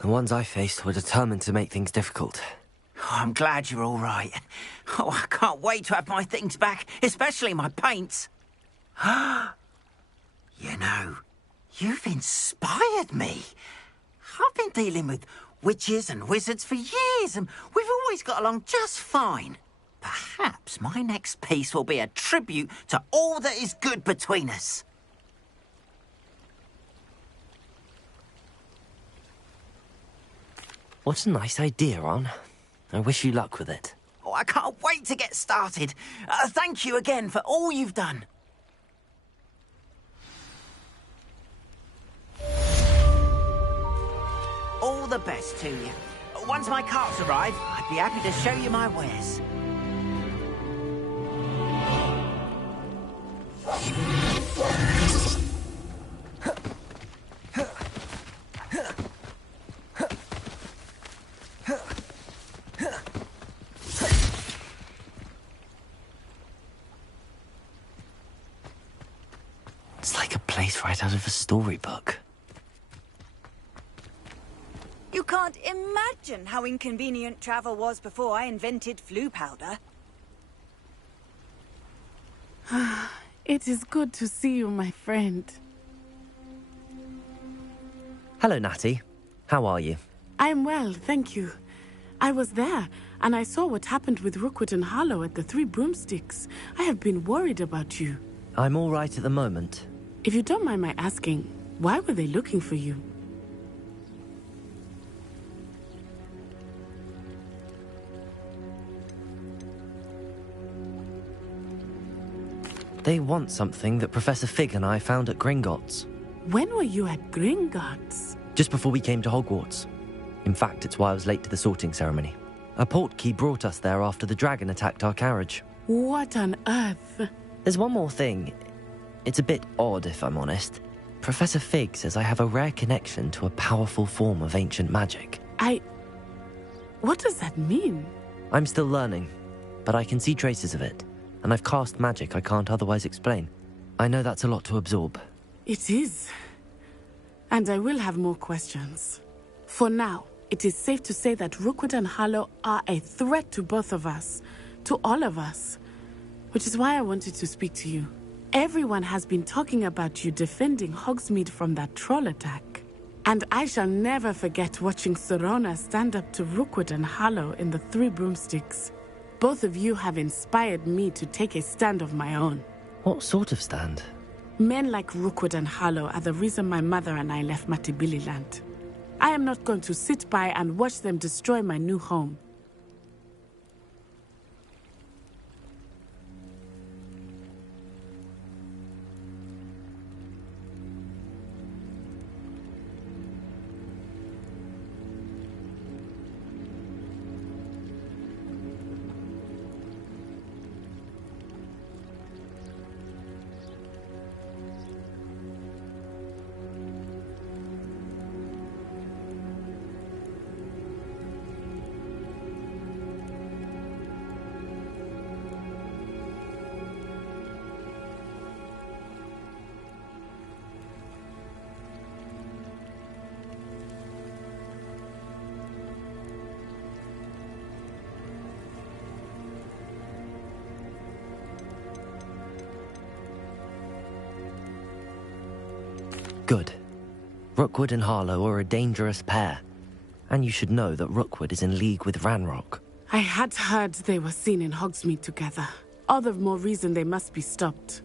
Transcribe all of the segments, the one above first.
The ones I faced were determined to make things difficult. Oh, I'm glad you're all right. Oh, I can't wait to have my things back, especially my paints. You know, you've inspired me. I've been dealing with witches and wizards for years, and we've always got along just fine. Perhaps my next piece will be a tribute to all that is good between us. What a nice idea, Ron. I wish you luck with it. Oh, I can't wait to get started. Thank you again for all you've done. All the best to you. Once my carts arrive, I'd be happy to show you my wares. It's like a place right out of a storybook. You can't imagine how inconvenient travel was before I invented flu powder. It is good to see you, my friend. Hello, Natty. How are you? I'm well, thank you. I was there, and I saw what happened with Rookwood and Harlow at the Three Broomsticks. I have been worried about you. I'm all right at the moment. If you don't mind my asking, why were they looking for you? They want something that Professor Fig and I found at Gringotts. When were you at Gringotts? Just before we came to Hogwarts. In fact, it's why I was late to the sorting ceremony. A portkey brought us there after the dragon attacked our carriage. What on earth? There's one more thing. It's a bit odd, if I'm honest. Professor Fig says I have a rare connection to a powerful form of ancient magic. What does that mean? I'm still learning, but I can see traces of it, and I've cast magic I can't otherwise explain. I know that's a lot to absorb. It is. And I will have more questions. For now, it is safe to say that Rookwood and Harlow are a threat to both of us, to all of us, which is why I wanted to speak to you. Everyone has been talking about you defending Hogsmeade from that troll attack. And I shall never forget watching Sorona stand up to Rookwood and Harlow in the Three Broomsticks. Both of you have inspired me to take a stand of my own. What sort of stand? Men like Rookwood and Harlow are the reason my mother and I left Matabeleland. I am not going to sit by and watch them destroy my new home. Good. Rookwood and Harlow are a dangerous pair. And you should know that Rookwood is in league with Ranrock. I had heard they were seen in Hogsmeade together. All the more reason they must be stopped.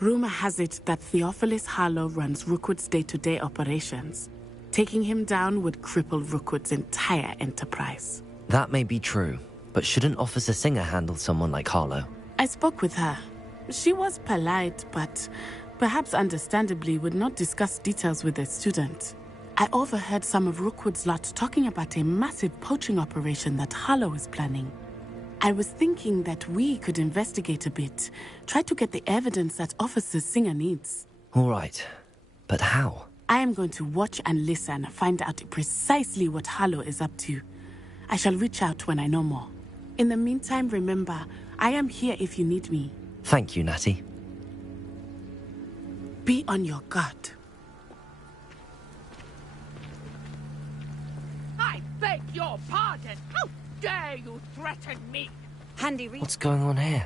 Rumor has it that Theophilus Harlow runs Rookwood's day-to-day operations. Taking him down would cripple Rookwood's entire enterprise. That may be true, but shouldn't Officer Singer handle someone like Harlow? I spoke with her. She was polite, but perhaps understandably would not discuss details with a student. I overheard some of Rookwood's lot talking about a massive poaching operation that Harlow is planning. I was thinking that we could investigate a bit, try to get the evidence that Officer Singer needs. All right, but how? I am going to watch and listen, find out precisely what Harlow is up to. I shall reach out when I know more. In the meantime, remember, I am here if you need me. Thank you, Natty. Be on your guard. your pardon! How dare you threaten me? Handy read. What's going on here?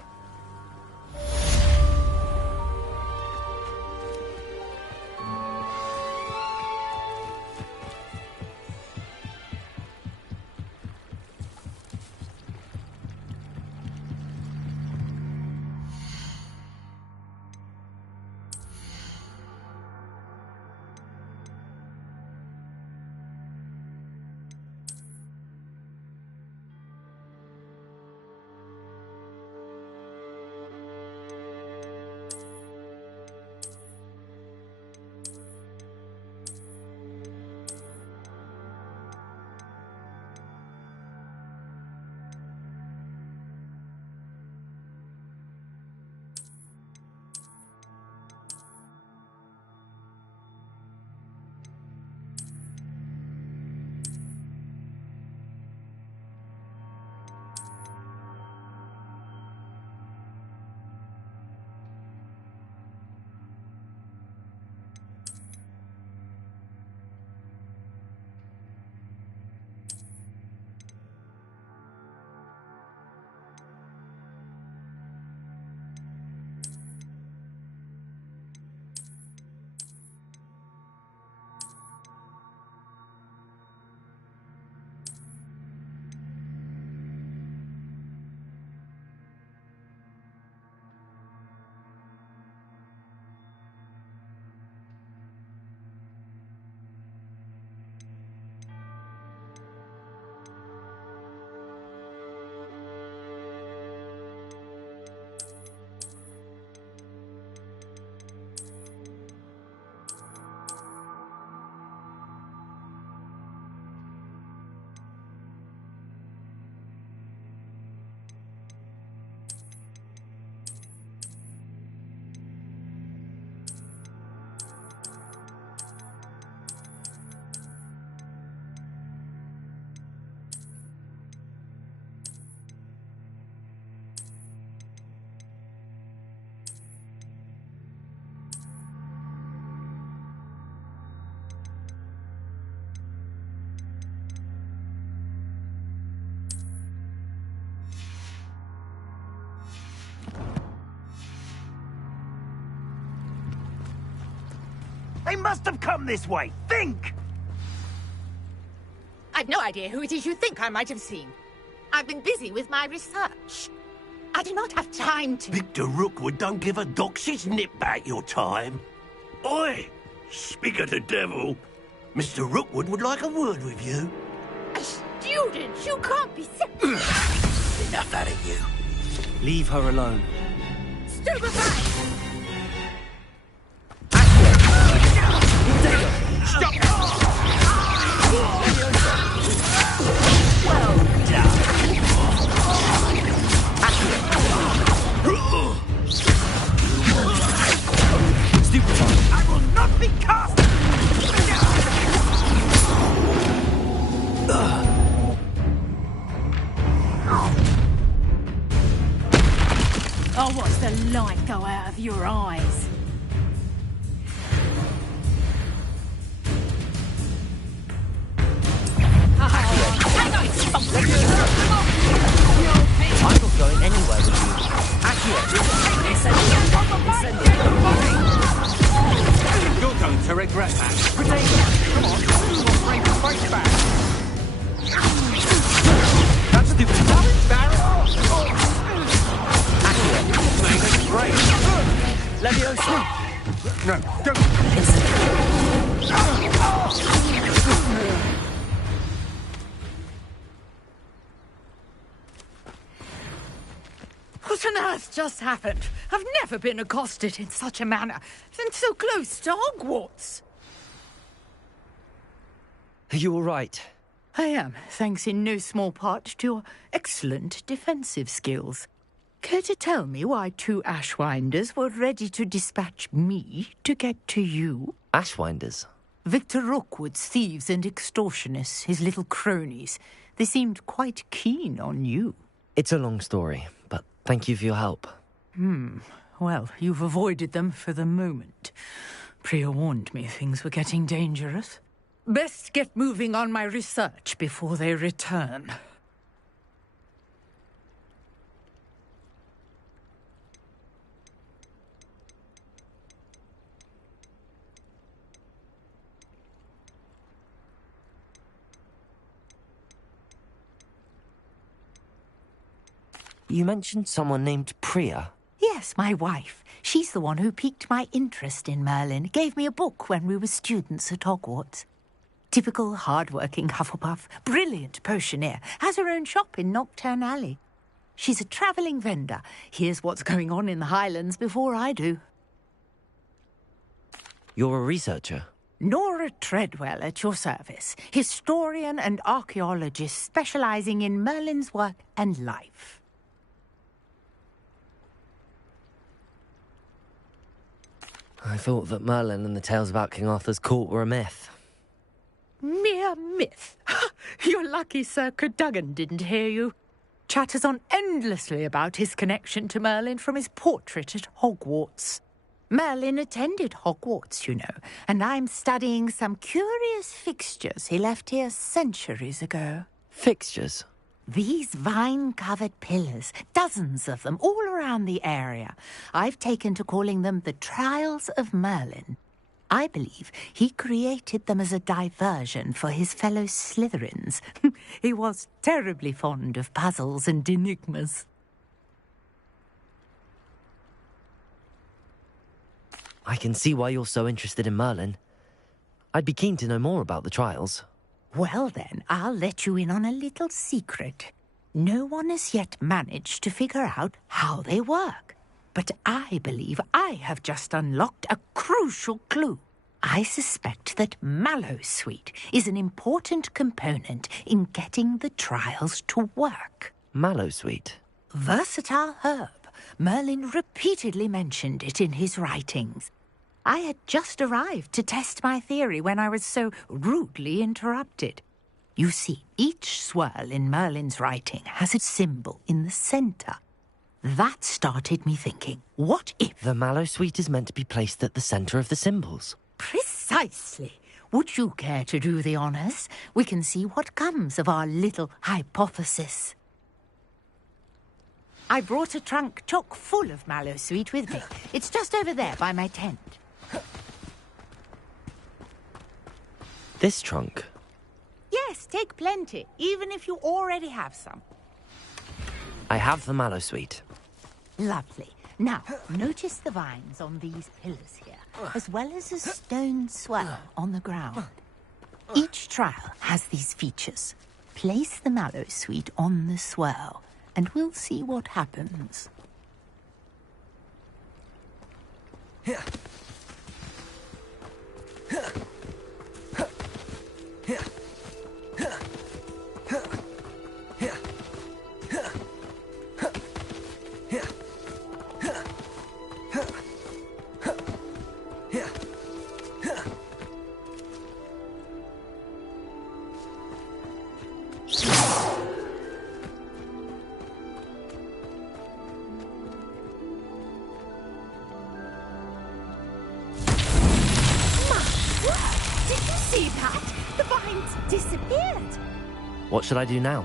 They must have come this way. Think! I've no idea who it is you think I might have seen. I've been busy with my research. I do not have time to... Victor Rookwood don't give a doxy's nip back your time. Oi! Speak of the devil. Mr. Rookwood would like a word with you. A student? You can't be... Enough out of you. Leave her alone. Stupefy! Stop! Well done. I will not be cast! Oh, watch the light go out of your eyes. I'm not going anywhere with you. You're going to regret that. Come on, we'll bring the fight back. That's stupid. How embarrassing! That's great. Leviosa! No, don't. What on earth just happened? I've never been accosted in such a manner, and so close to Hogwarts. Are you all right? I am, thanks in no small part to your excellent defensive skills. Care to tell me why two Ashwinders were ready to dispatch me to get to you? Ashwinders? Victor Rookwood's thieves and extortionists, his little cronies. They seemed quite keen on you. It's a long story, but thank you for your help. Well, you've avoided them for the moment. Priya warned me things were getting dangerous. Best get moving on my research before they return. You mentioned someone named Priya. Yes, my wife. She's the one who piqued my interest in Merlin. Gave me a book when we were students at Hogwarts. Typical hard-working Hufflepuff, brilliant potioneer, has her own shop in Nocturne Alley. She's a travelling vendor. Hears what's going on in the Highlands before I do. You're a researcher? Nora Treadwell at your service. Historian and archaeologist specialising in Merlin's work and life. I thought that Merlin and the tales about King Arthur's court were a myth. Mere myth. You're lucky Sir Cadogan didn't hear you. Chatters on endlessly about his connection to Merlin from his portrait at Hogwarts. Merlin attended Hogwarts, you know, and I'm studying some curious fixtures he left here centuries ago. Fixtures? These vine-covered pillars, dozens of them, all around the area. I've taken to calling them the Trials of Merlin. I believe he created them as a diversion for his fellow Slytherins. He was terribly fond of puzzles and enigmas. I can see why you're so interested in Merlin. I'd be keen to know more about the trials. Well then, I'll let you in on a little secret. No one has yet managed to figure out how they work. But I believe I have just unlocked a crucial clue. I suspect that Mallowsweet is an important component in getting the trials to work. Mallowsweet? Versatile herb. Merlin repeatedly mentioned it in his writings. I had just arrived to test my theory when I was so rudely interrupted. You see, each swirl in Merlin's writing has a symbol in the centre. That started me thinking, what if... The Mallowsweet is meant to be placed at the centre of the symbols. Precisely. Would you care to do the honours? We can see what comes of our little hypothesis. I brought a trunk chock full of Mallowsweet with me. It's just over there by my tent. This trunk? Yes, take plenty, even if you already have some. I have the Mallowsweet. Lovely. Now, notice the vines on these pillars here, as well as a stone swirl on the ground. Each trial has these features. Place the Mallowsweet on the swirl, and we'll see what happens. What should I do now?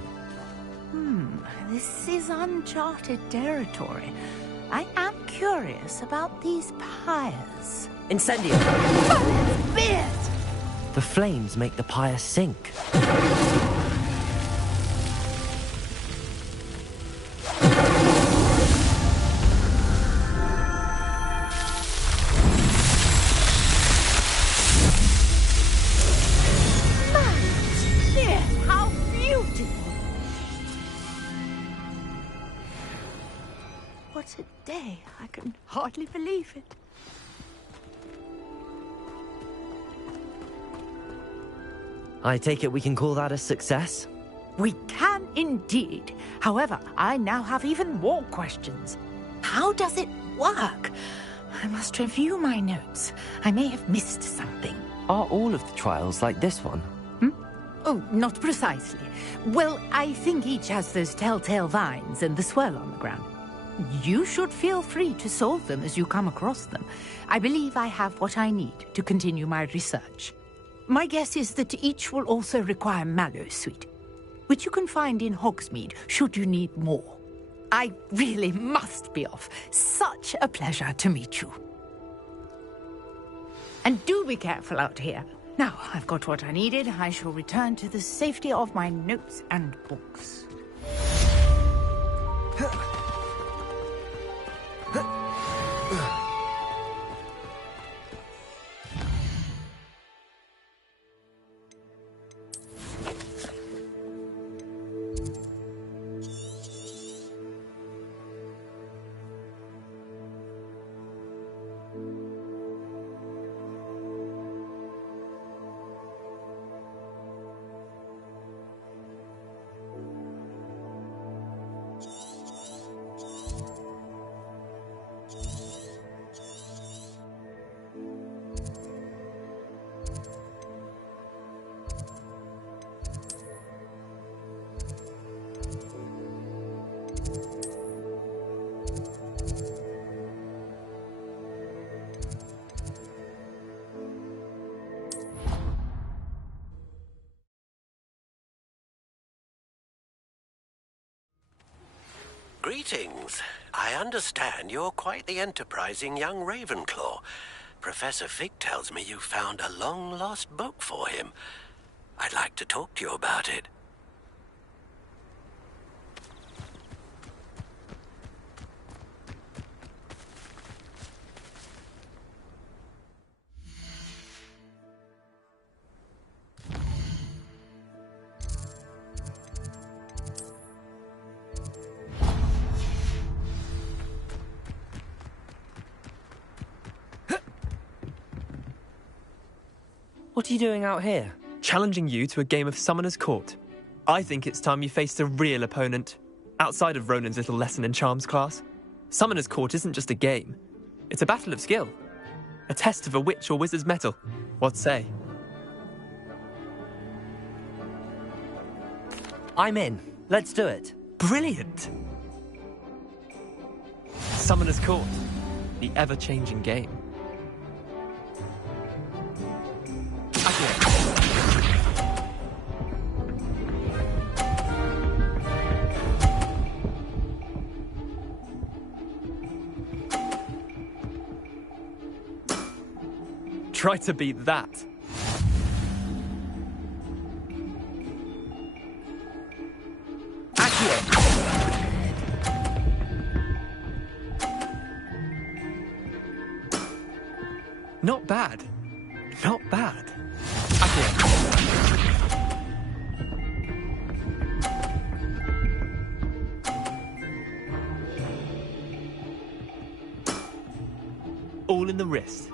This is uncharted territory. I am curious about these pyres. Incendio! Beard! The flames make the pyre sink. What a day. I can hardly believe it. I take it we can call that a success? We can indeed. However, I now have even more questions. How does it work? I must review my notes. I may have missed something. Are all of the trials like this one? Oh, not precisely. Well, I think each has those telltale vines and the swirl on the ground. You should feel free to solve them as you come across them. I believe I have what I need to continue my research. My guess is that each will also require Mallowsweet, which you can find in Hogsmeade should you need more. I really must be off. Such a pleasure to meet you. And do be careful out here. Now, I've got what I needed. I shall return to the safety of my notes and books. Greetings. I understand you're quite the enterprising young Ravenclaw. Professor Fig tells me you found a long-lost book for him. I'd like to talk to you about it. What are you doing out here? Challenging you to a game of Summoner's Court. I think it's time you faced a real opponent, outside of Ronan's little lesson in charms class. Summoner's Court isn't just a game. It's a battle of skill. A test of a witch or wizard's mettle. What say? I'm in. Let's do it. Brilliant! Summoner's Court. The ever-changing game. Try to beat that. Not bad. Not bad. All in the wrist.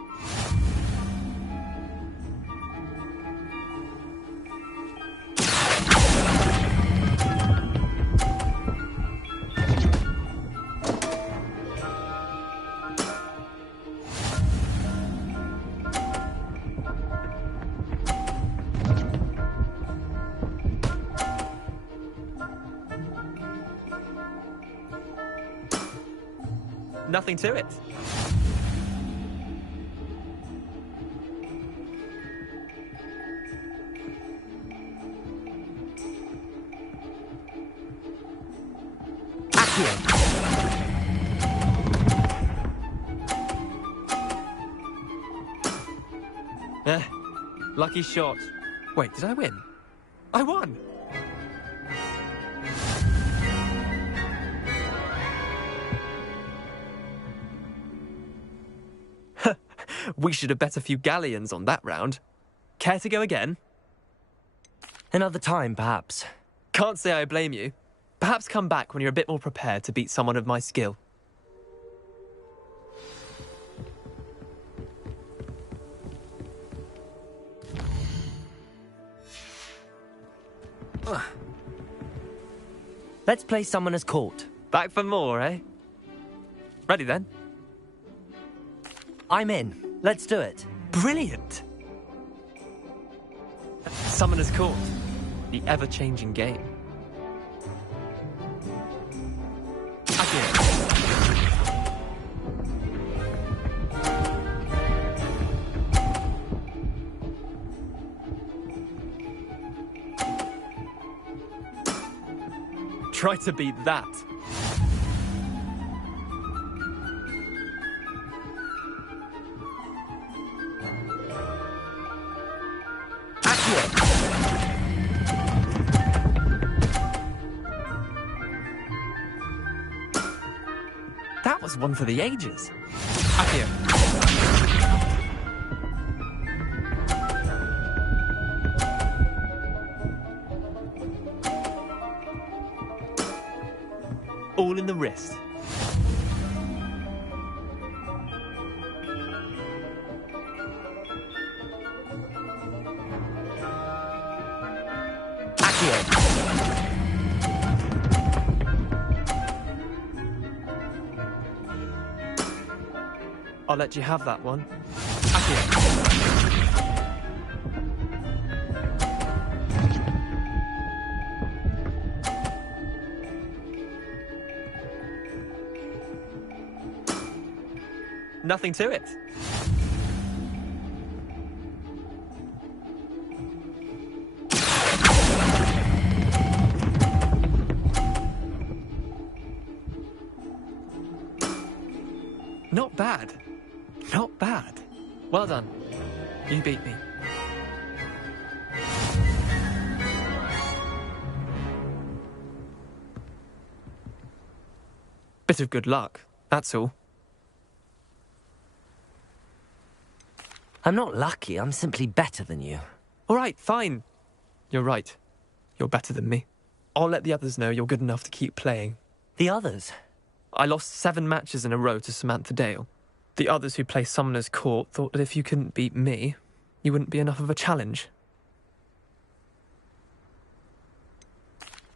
Nothing to it. Lucky shot. Wait, did I win? I won! We should have bet a few galleons on that round. Care to go again? Another time, perhaps. Can't say I blame you. Perhaps come back when you're a bit more prepared to beat someone of my skill. Let's play Summoner's Court. Back for more, eh? Ready then? I'm in. Let's do it. Brilliant! Summoner's Court. The ever-changing game. Try to beat that. That was one for the ages. Accio. All in the wrist. Accio. I'll let you have that one. Accio. Nothing to it. Not bad. Not bad. Well done. You beat me. Bit of good luck, that's all. I'm not lucky, I'm simply better than you. All right, fine. You're right. You're better than me. I'll let the others know you're good enough to keep playing. The others? I lost 7 matches in a row to Samantha Dale. The others who play Summoner's Court thought that if you couldn't beat me, you wouldn't be enough of a challenge.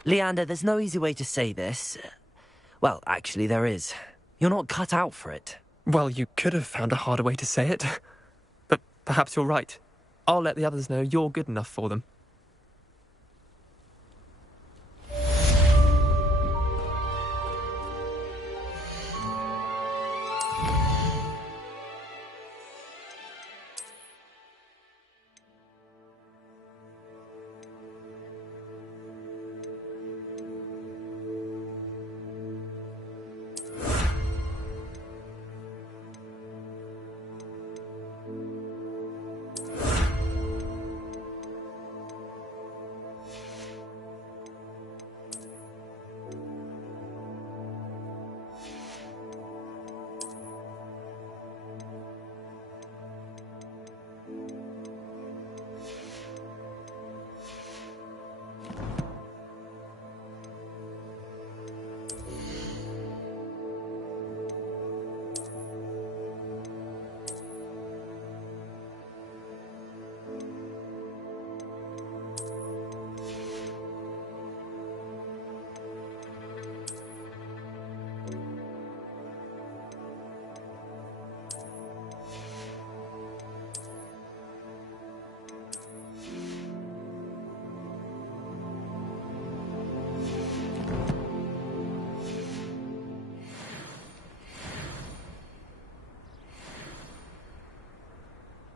Leander, there's no easy way to say this. Well, actually, there is. You're not cut out for it. Well, you could have found a harder way to say it. But perhaps you're right. I'll let the others know you're good enough for them.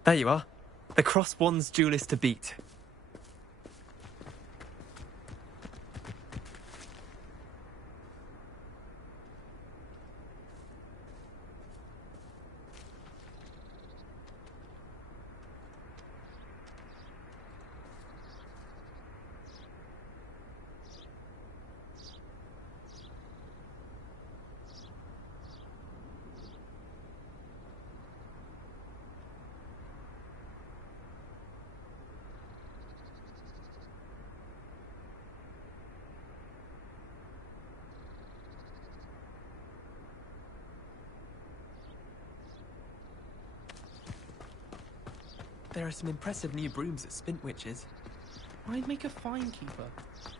There you are. The Cross Wands duelist to beat. There are some impressive new brooms at Spintwitch's. I'd make a fine keeper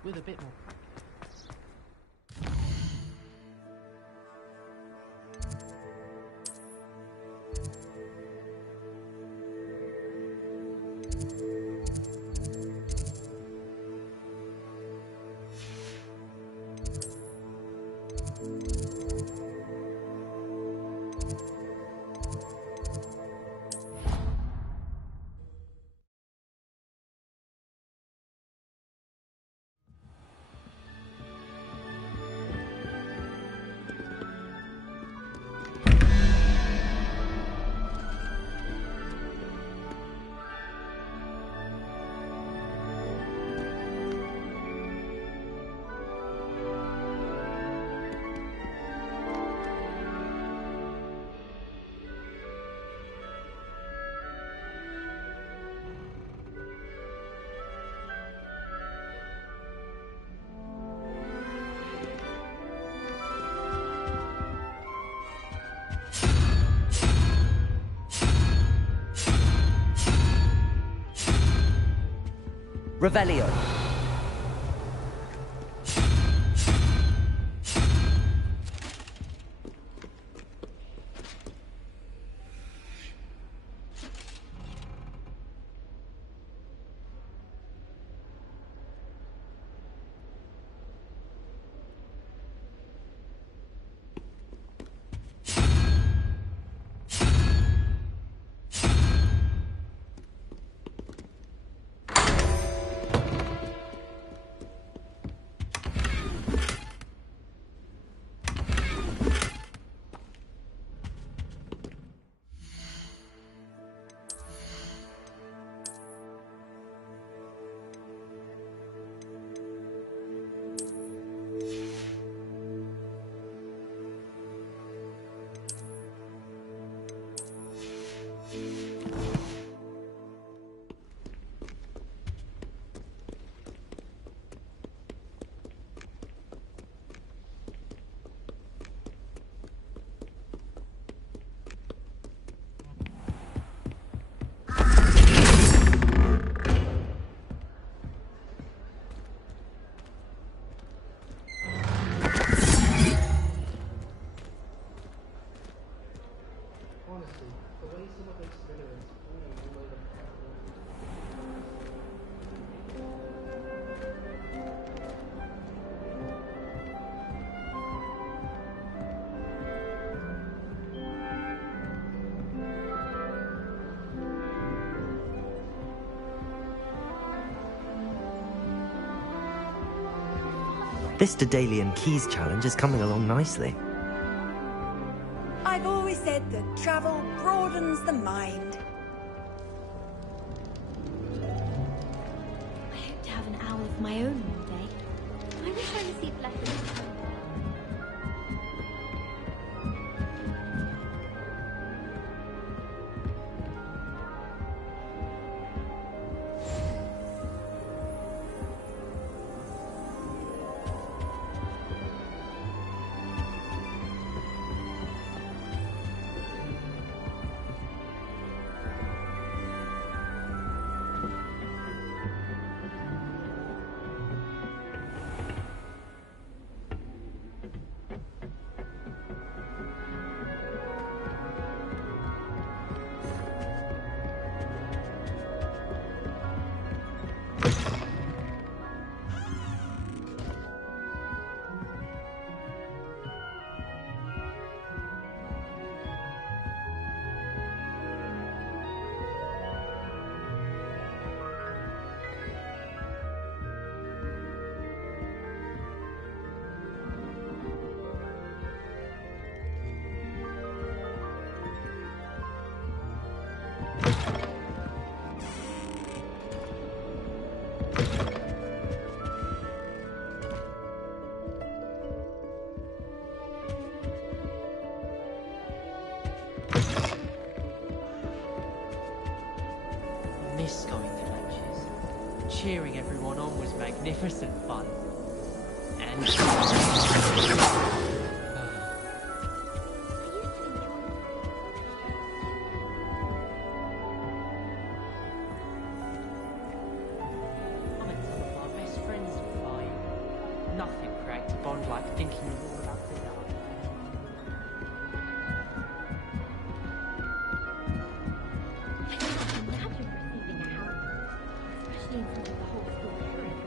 with a bit more practice. Revelio. Honestly, the way some of the experiments all over This Daedalian Keys challenge is coming along nicely. I've always said that travel broadens the mind. I hope to have an hour of my own one day. I wish I received lessons. Miss going to lectures. Cheering everyone on was magnificent fun. And some of our best friends were fine. Nothing creates a bond like thinking all about the dark.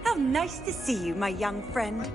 How nice to see you, my young friend.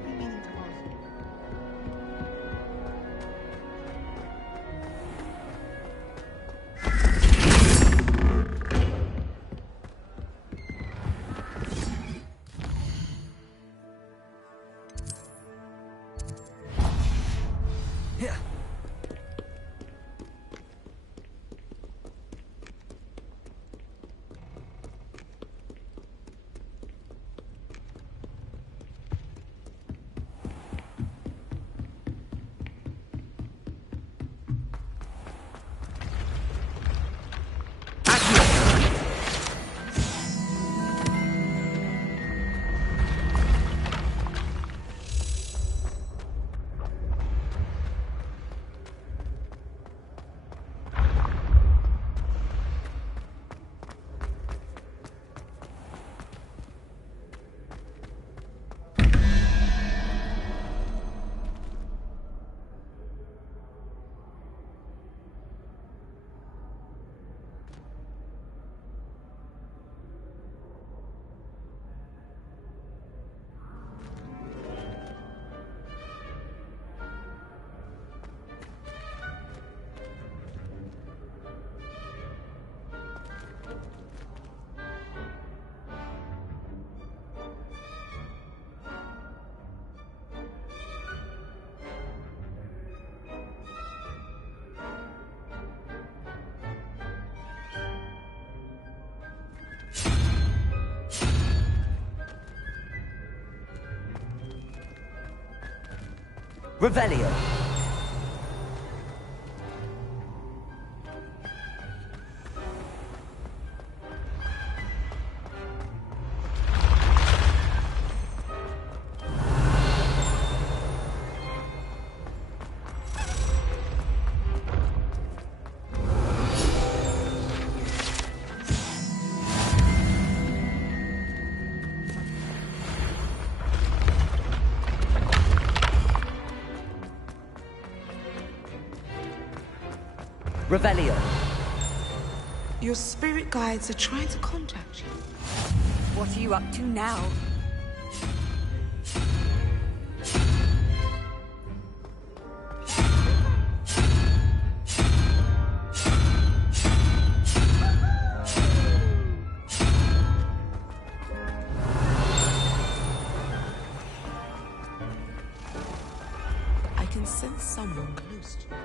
Revelio. Revelio. Your spirit guides are trying to contact you. What are you up to now? I can sense someone close to you.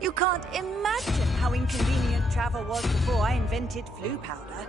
You can't imagine how inconvenient travel was before I invented flu powder.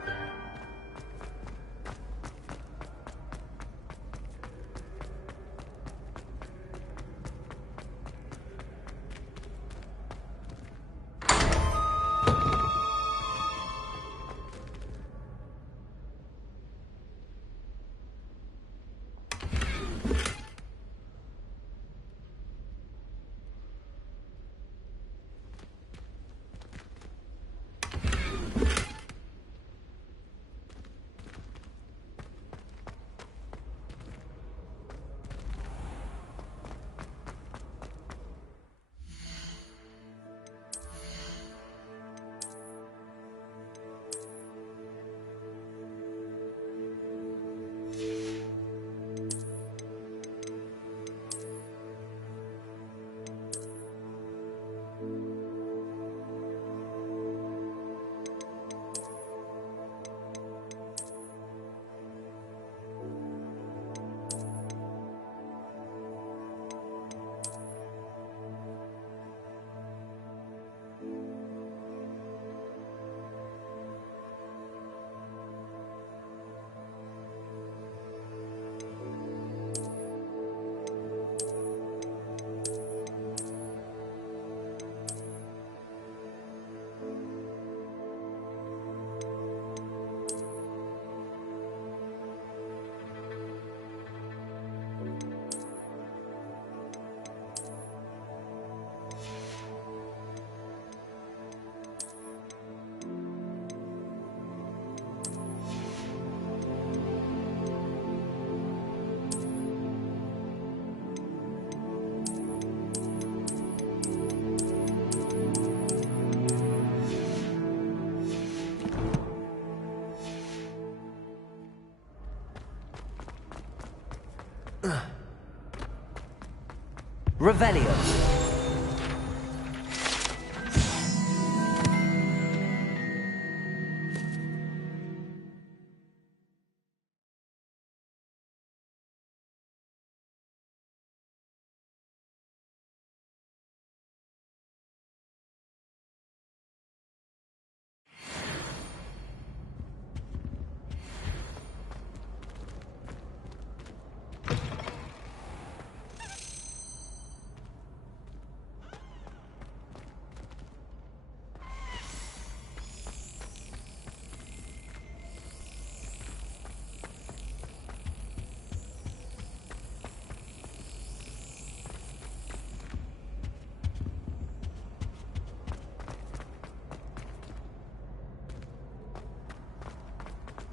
Revelio.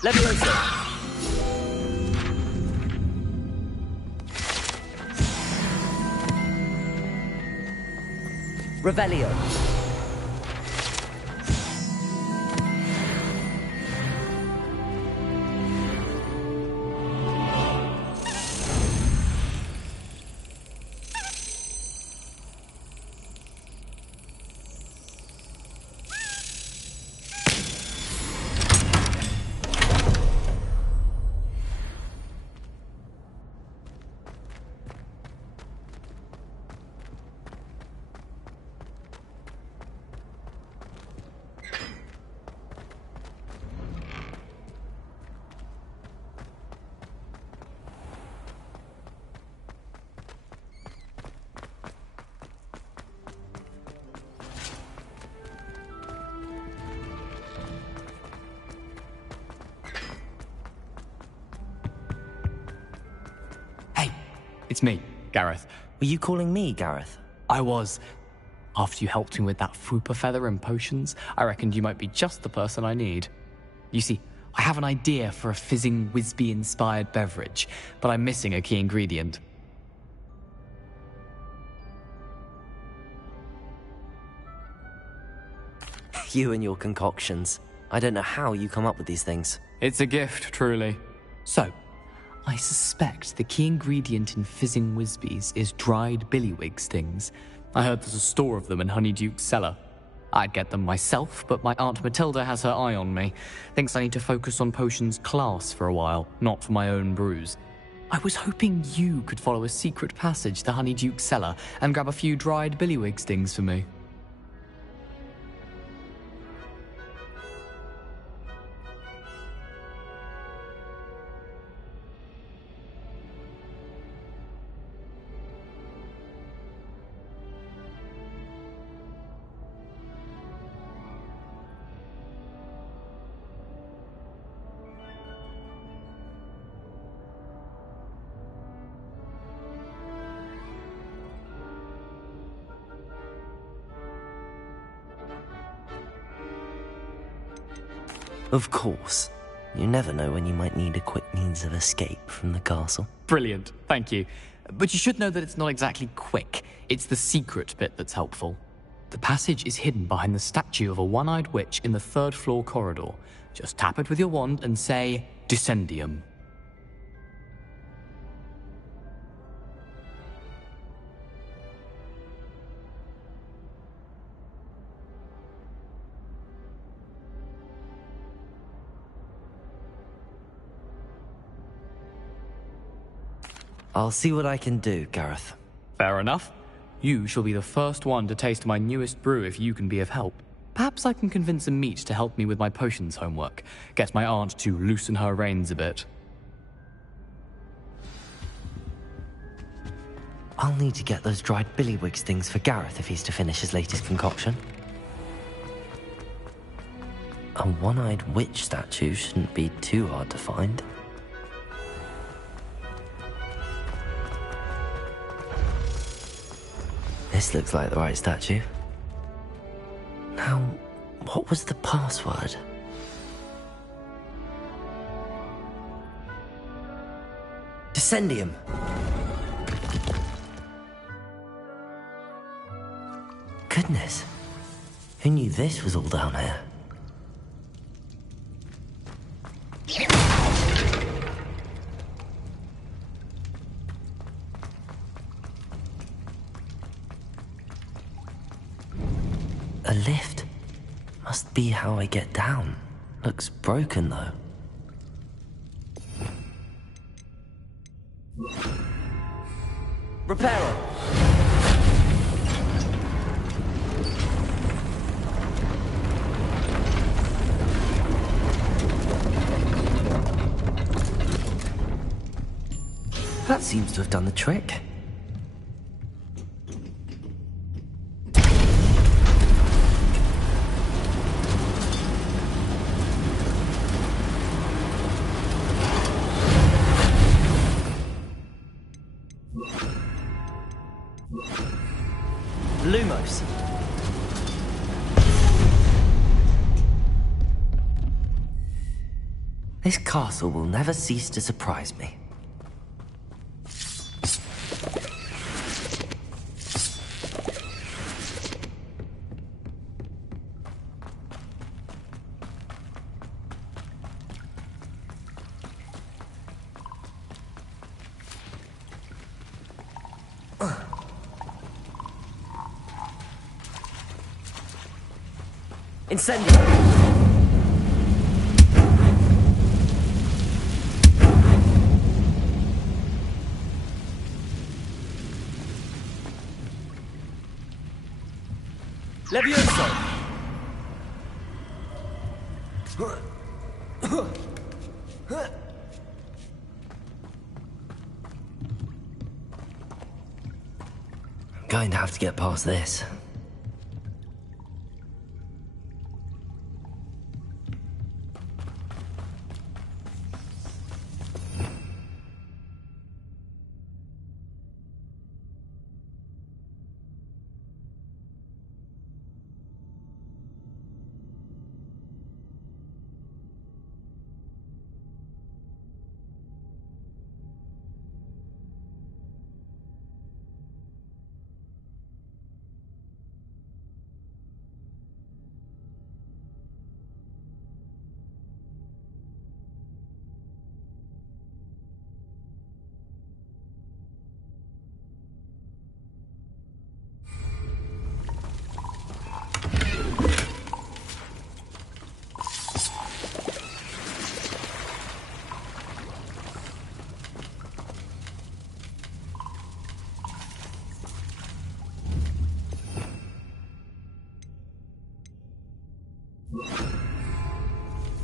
Leviosa! Revelio! It's me, Gareth. Were you calling me, Gareth? I was. After you helped me with that Fupa feather and potions, I reckoned you might be just the person I need. You see, I have an idea for a fizzing Wisby-inspired beverage, but I'm missing a key ingredient. You and your concoctions. I don't know how you come up with these things. It's a gift, truly. So, I suspect the key ingredient in fizzing Wisbies is dried billywig stings. I heard there's a store of them in Honeyduke's cellar. I'd get them myself, but my Aunt Matilda has her eye on me. Thinks I need to focus on potions class for a while, not for my own brews. I was hoping you could follow a secret passage to Honeyduke's cellar and grab a few dried billywig stings for me. Of course. You never know when you might need a quick means of escape from the castle. Brilliant, thank you. But you should know that it's not exactly quick. It's the secret bit that's helpful. The passage is hidden behind the statue of a one-eyed witch in the third-floor corridor. Just tap it with your wand and say, Descendium. I'll see what I can do, Gareth. Fair enough. You shall be the first one to taste my newest brew if you can be of help. Perhaps I can convince a meat to help me with my potions homework. Get my aunt to loosen her reins a bit. I'll need to get those dried billywig stings for Gareth if he's to finish his latest concoction. A one-eyed witch statue shouldn't be too hard to find. This looks like the right statue. Now, what was the password? Descendium! Goodness, who knew this was all down here? A lift. Must be how I get down. Looks broken, though. Repair it! That seems to have done the trick. Lumos. This castle will never cease to surprise me. Incendio! Levioso! I'm going to have to get past this.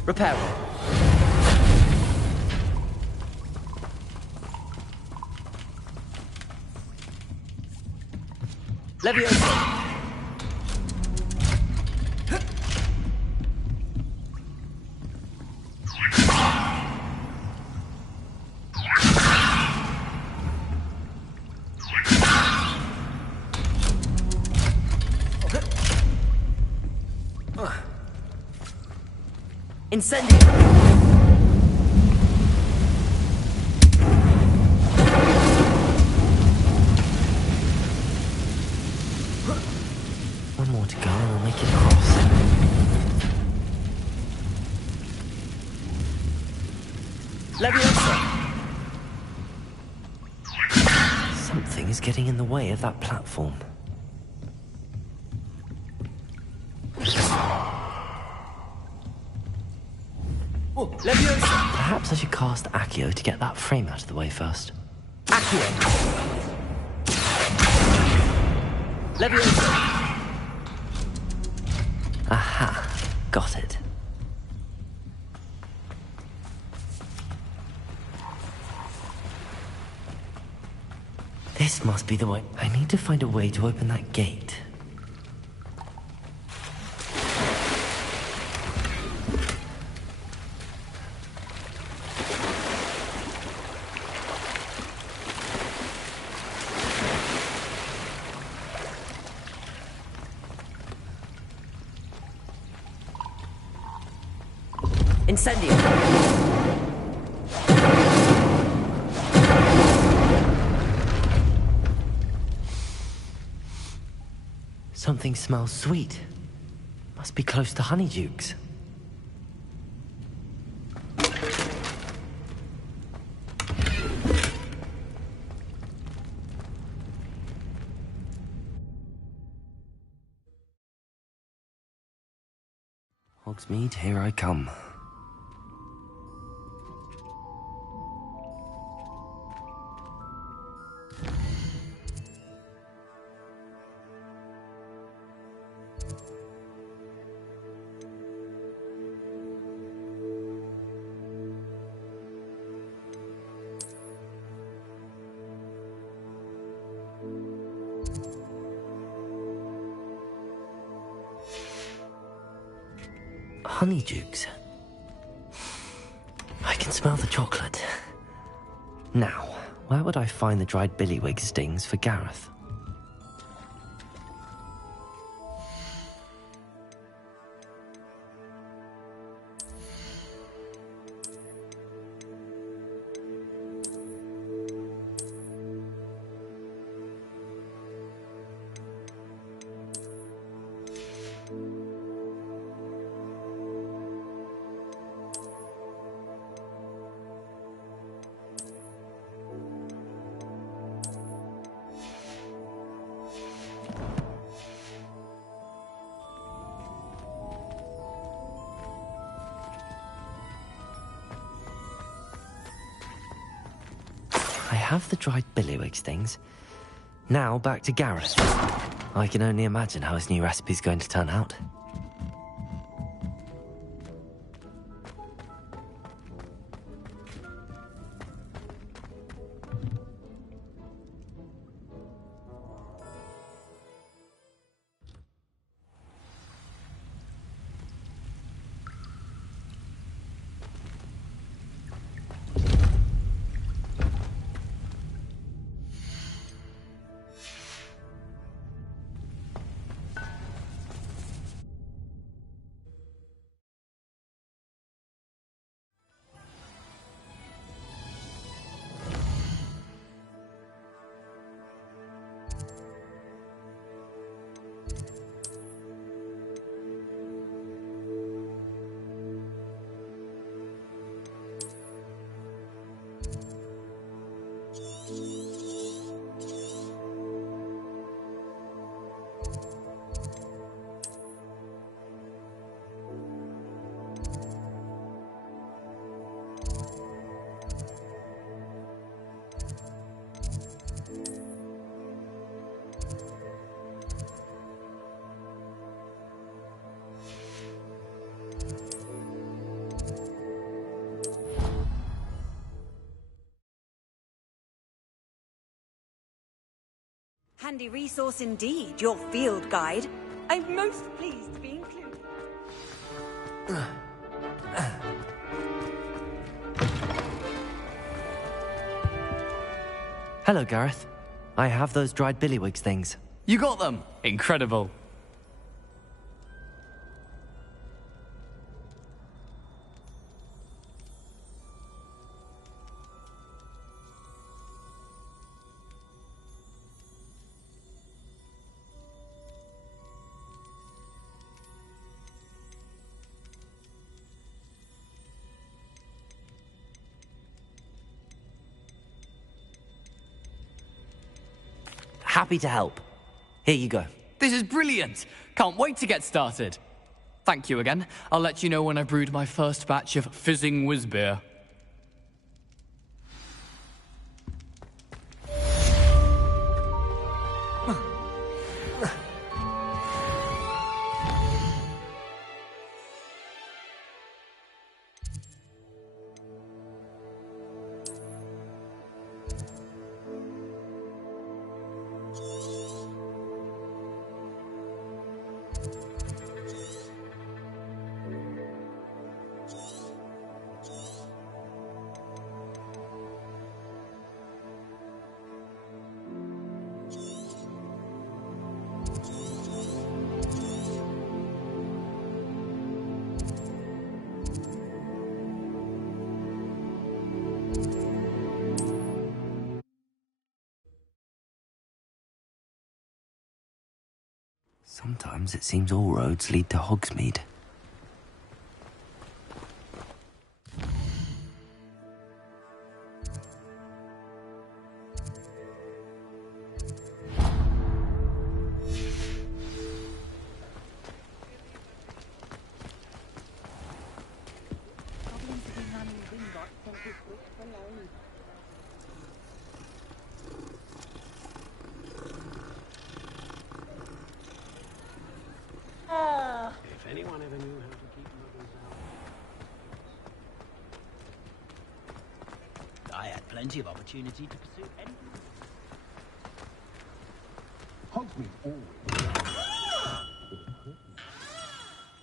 Reparo. Levioso. Incendio! One more to go and we'll make it across. Leviosa! Something is getting in the way of that platform. Leviosa! Perhaps I should cast Accio to get that frame out of the way first. Accio! Leviosa! Aha! Got it. This must be the way. I need to find a way to open that gate. Incendio! Something smells sweet. Must be close to Honeydukes. Hogsmeade, here I come. Honeydukes. I can smell the chocolate. Now, where would I find the dried billywig stings for Gareth? I have the dried billywigs things. Now back to Gareth. I can only imagine how his new recipe's going to turn out. Handy resource indeed, your field guide. I'm most pleased to be included. Hello, Gareth. I have those dried billywigs things. You got them! Incredible. Happy to help. Here you go. This is brilliant! Can't wait to get started. Thank you again. I'll let you know when I brewed my first batch of fizzing whiz beer. Sometimes it seems all roads lead to Hogsmeade. If anyone ever knew how to keep mothers out. I had plenty of opportunity to pursue any...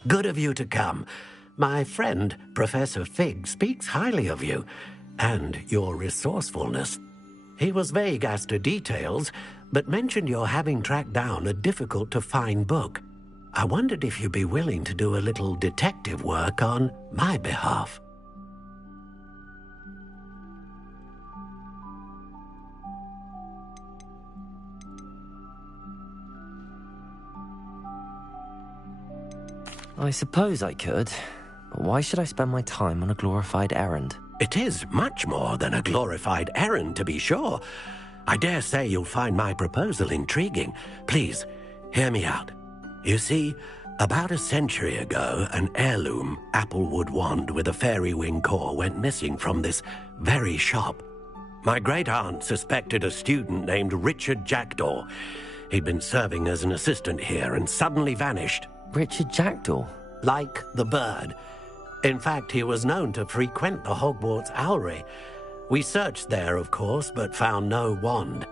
Good of you to come. My friend, Professor Fig, speaks highly of you and your resourcefulness. He was vague as to details, but mentioned your having tracked down a difficult-to-find book. I wondered if you'd be willing to do a little detective work on my behalf. I suppose I could, but why should I spend my time on a glorified errand? It is much more than a glorified errand, to be sure. I dare say you'll find my proposal intriguing. Please, hear me out. You see, about a century ago, an heirloom applewood wand with a fairy wing core went missing from this very shop. My great-aunt suspected a student named Richard Jackdaw. He'd been serving as an assistant here and suddenly vanished. Richard Jackdaw? Like the bird. In fact, he was known to frequent the Hogwarts Owlery. We searched there, of course, but found no wand.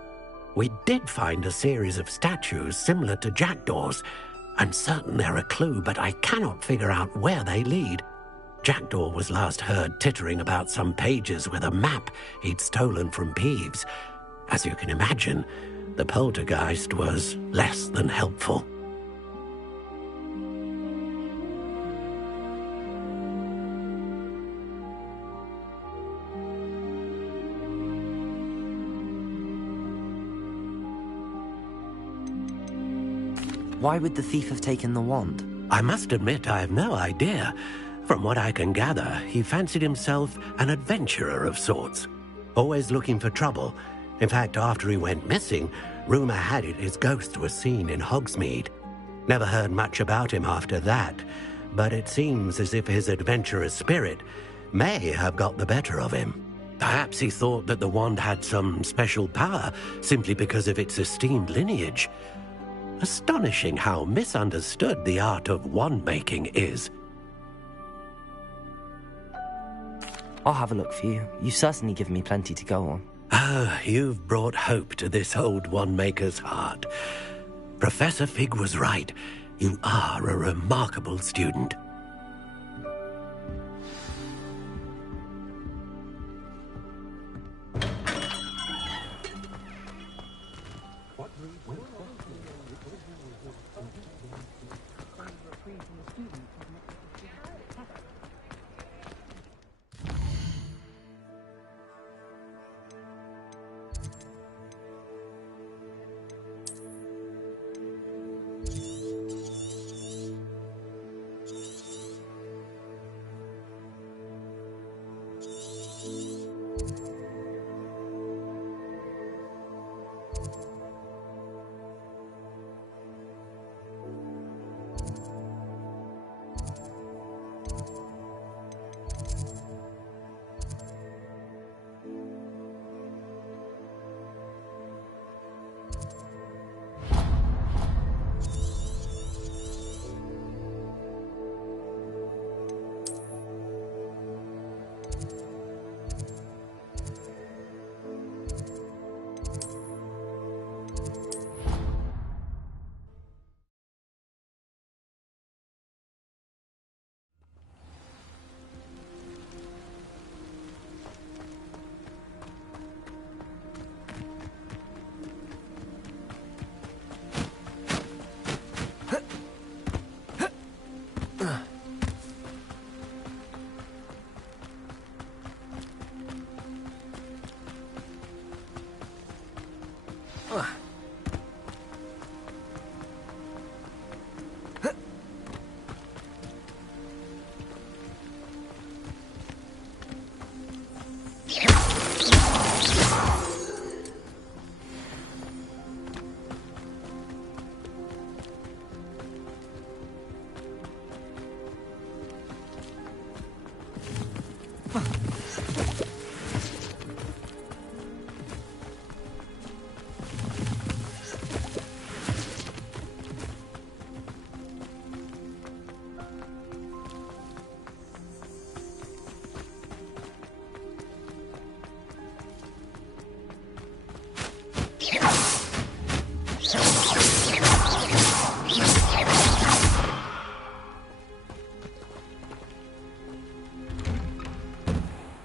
We did find a series of statues similar to Jackdaw's. I'm certain they're a clue, but I cannot figure out where they lead. Jackdaw was last heard tittering about some pages with a map he'd stolen from Peeves. As you can imagine, the poltergeist was less than helpful. Why would the thief have taken the wand? I must admit I have no idea. From what I can gather, he fancied himself an adventurer of sorts. Always looking for trouble. In fact, after he went missing, rumor had it his ghost was seen in Hogsmeade. Never heard much about him after that, but it seems as if his adventurous spirit may have got the better of him. Perhaps he thought that the wand had some special power simply because of its esteemed lineage. Astonishing how misunderstood the art of wand-making is. I'll have a look for you. You've certainly given me plenty to go on. Ah, you've brought hope to this old wand-maker's heart. Professor Fig was right. You are a remarkable student.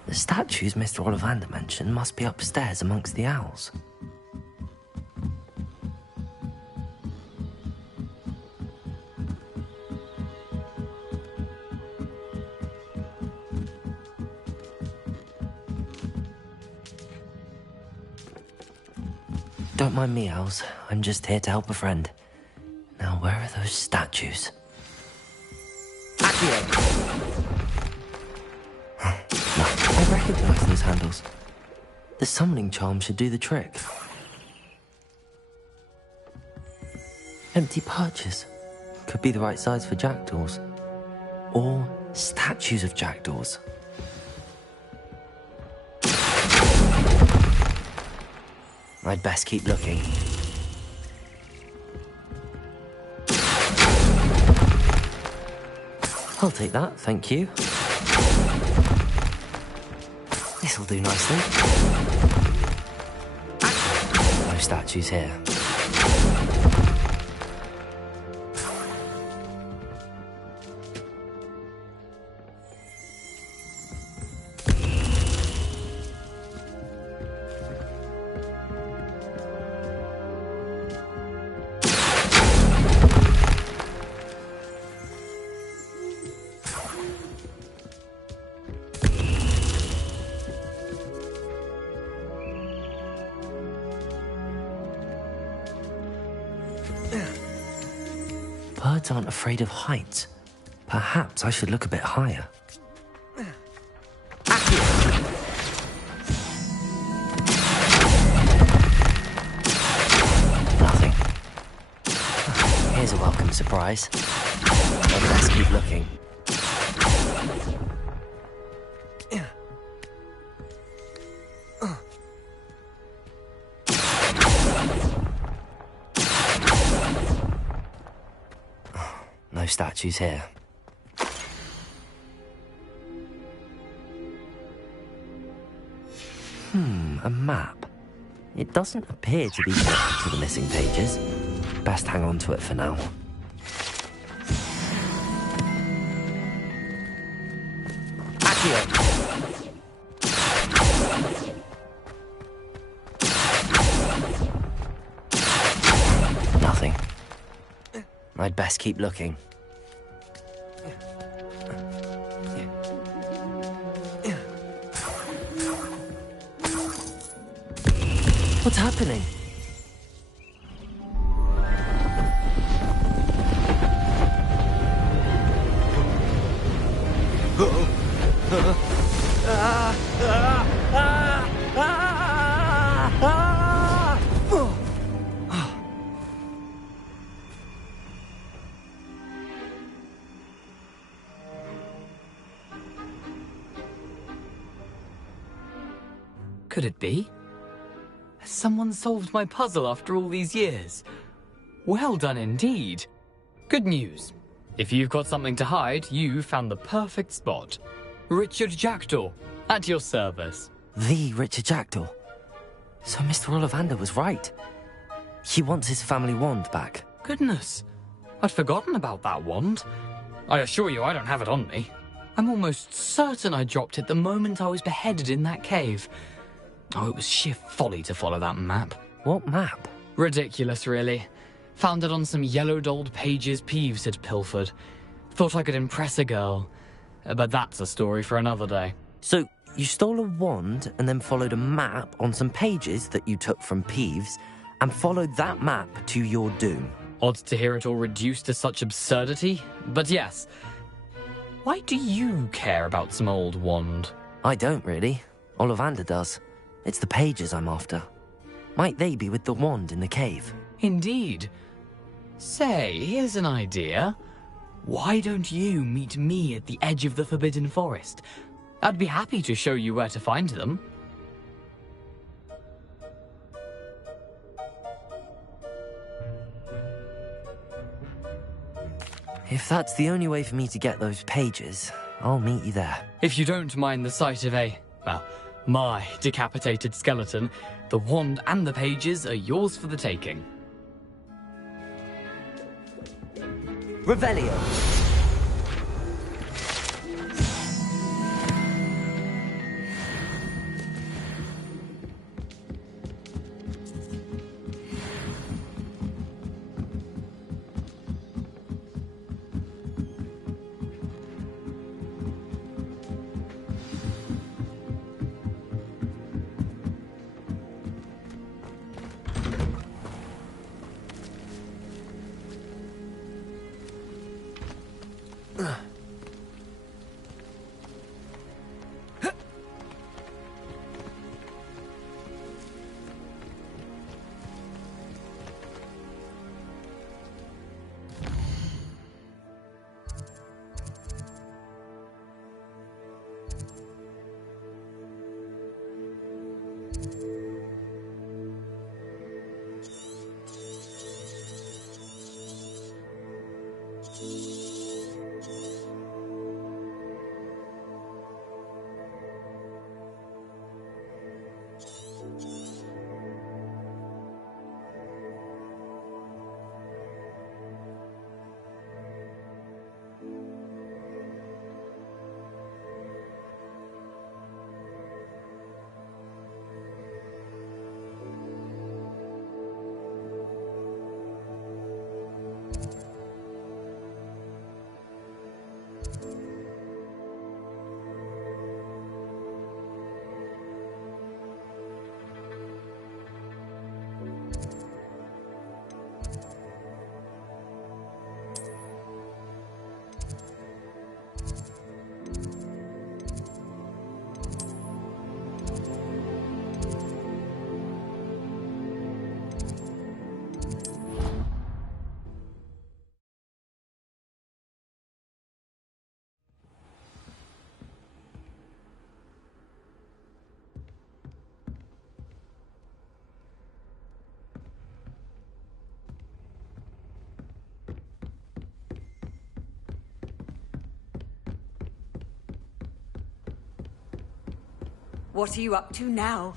The statues Mr. Ollivander mentioned must be upstairs amongst the owls. Don't mind me, owls. I'm just here to help a friend. Now, where are those statues? I recognize those handles. The summoning charm should do the trick. Empty perches. Could be the right size for jackdaws. Or statues of jackdaws. I'd best keep looking. I'll take that, thank you. This'll do nicely. No statues here. Birds aren't afraid of heights. Perhaps I should look a bit higher. Nothing. Here's a welcome surprise. But let's keep looking. No statues here. A map. It doesn't appear to be connected to the missing pages. Best hang on to it for now. Accio! Nothing. I'd best keep looking. What's happening? Could it be? Has someone solved my puzzle after all these years? Well done indeed. Good news. If you've got something to hide, you found the perfect spot. Richard Jackdaw, at your service. The Richard Jackdaw. So Mr. Ollivander was right. He wants his family wand back. Goodness, I'd forgotten about that wand. I assure you I don't have it on me. I'm almost certain I dropped it the moment I was beheaded in that cave. Oh, it was sheer folly to follow that map. What map? Ridiculous, really. Found it on some yellowed old pages Peeves had pilfered. Thought I could impress a girl. But that's a story for another day. So, you stole a wand and then followed a map on some pages that you took from Peeves and followed that map to your doom. Odd to hear it all reduced to such absurdity, but yes. Why do you care about some old wand? I don't, really. Ollivander does. It's the pages I'm after. Might they be with the wand in the cave? Indeed. Say, here's an idea. Why don't you meet me at the edge of the Forbidden Forest? I'd be happy to show you where to find them. If that's the only way for me to get those pages, I'll meet you there. If you don't mind the sight of my decapitated skeleton, the wand and the pages are yours for the taking. Revelio! What are you up to now?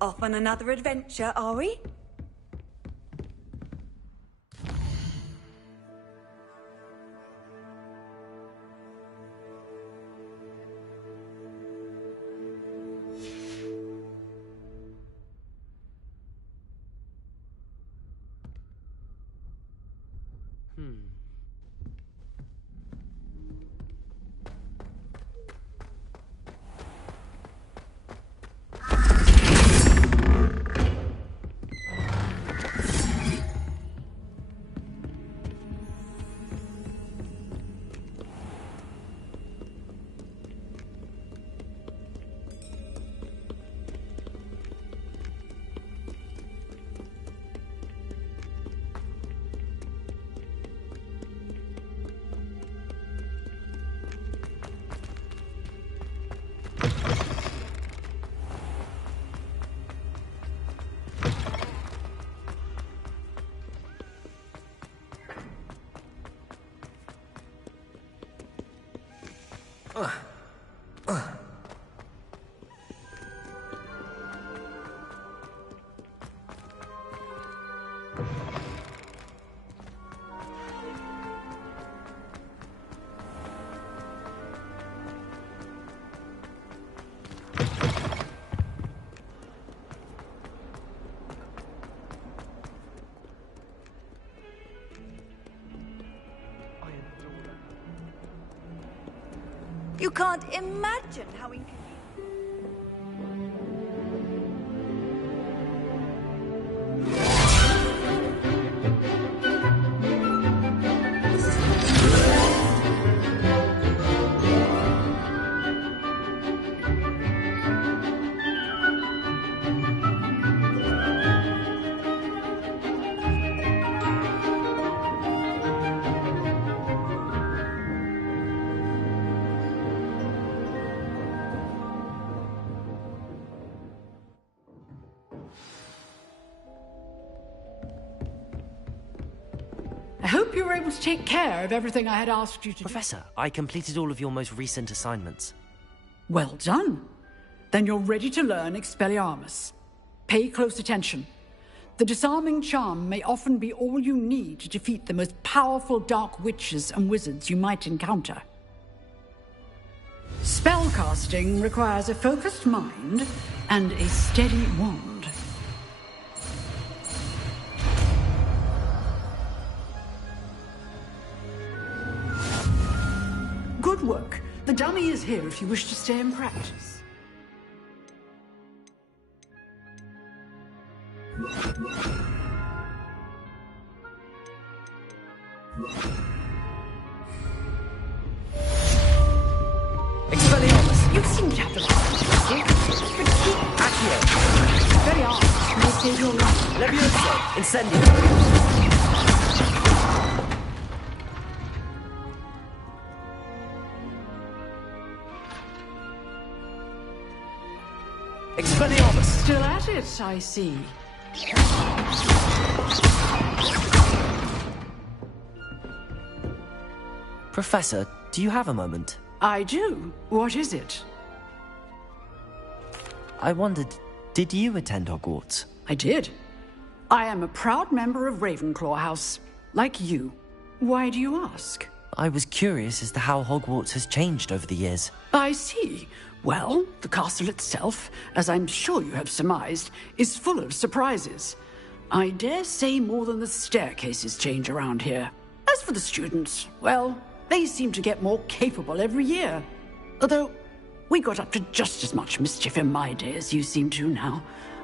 Off on another adventure, are we? You can't imagine how inconvenient. I hope you were able to take care of everything I had asked you to Professor, I completed all of your most recent assignments. do. Well done. Then you're ready to learn Expelliarmus. Pay close attention. The disarming charm may often be all you need to defeat the most powerful dark witches and wizards you might encounter. Spellcasting requires a focused mind and a steady wand. Good work. The dummy is here if you wish to stay and practice. Expelliarmus! You seem to have the right Accio! Very honest, may save your life. Levioso! Incendio! Expelliarmus! Still at it, I see. Professor, do you have a moment? I do. What is it? I wondered, did you attend Hogwarts? I did. I am a proud member of Ravenclaw House, like you. Why do you ask? I was curious as to how Hogwarts has changed over the years. I see. Well, the castle itself, as I'm sure you have surmised, is full of surprises. I dare say more than the staircases change around here. As for the students, well, they seem to get more capable every year. Although, we got up to just as much mischief in my day as you seem to now.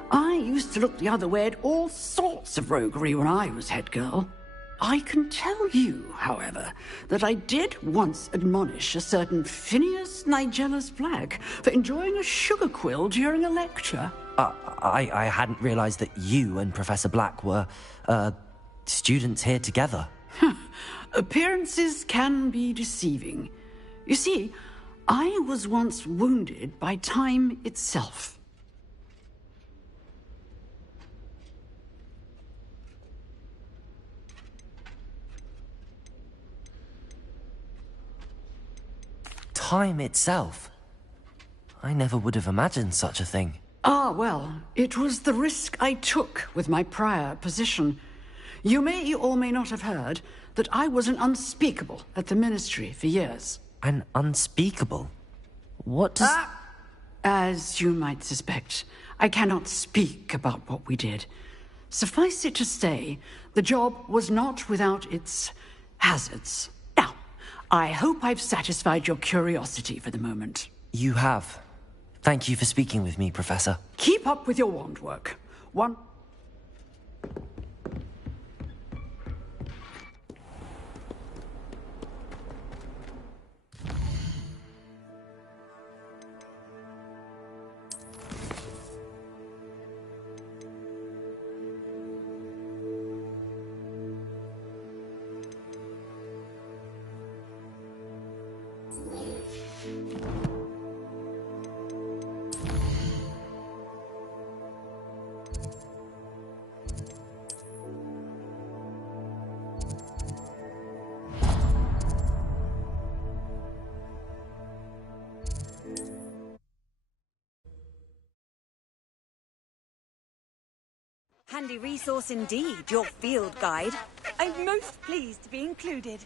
I used to look the other way at all sorts of roguery when I was head girl. I can tell you, however, that I did once admonish a certain Phineas Nigellus Black for enjoying a sugar quill during a lecture. I hadn't realized that you and Professor Black were, students here together. Appearances can be deceiving. You see, I was once wounded by time itself. Time itself? I never would have imagined such a thing. Ah, well, it was the risk I took with my prior position. You may or may not have heard that I was an unspeakable at the Ministry for years. An unspeakable? What does... As you might suspect, I cannot speak about what we did. Suffice it to say, the job was not without its hazards. Now, I hope I've satisfied your curiosity for the moment. You have. Thank you for speaking with me, Professor. Keep up with your wand work. One... Handy resource indeed, your field guide. I'm most pleased to be included.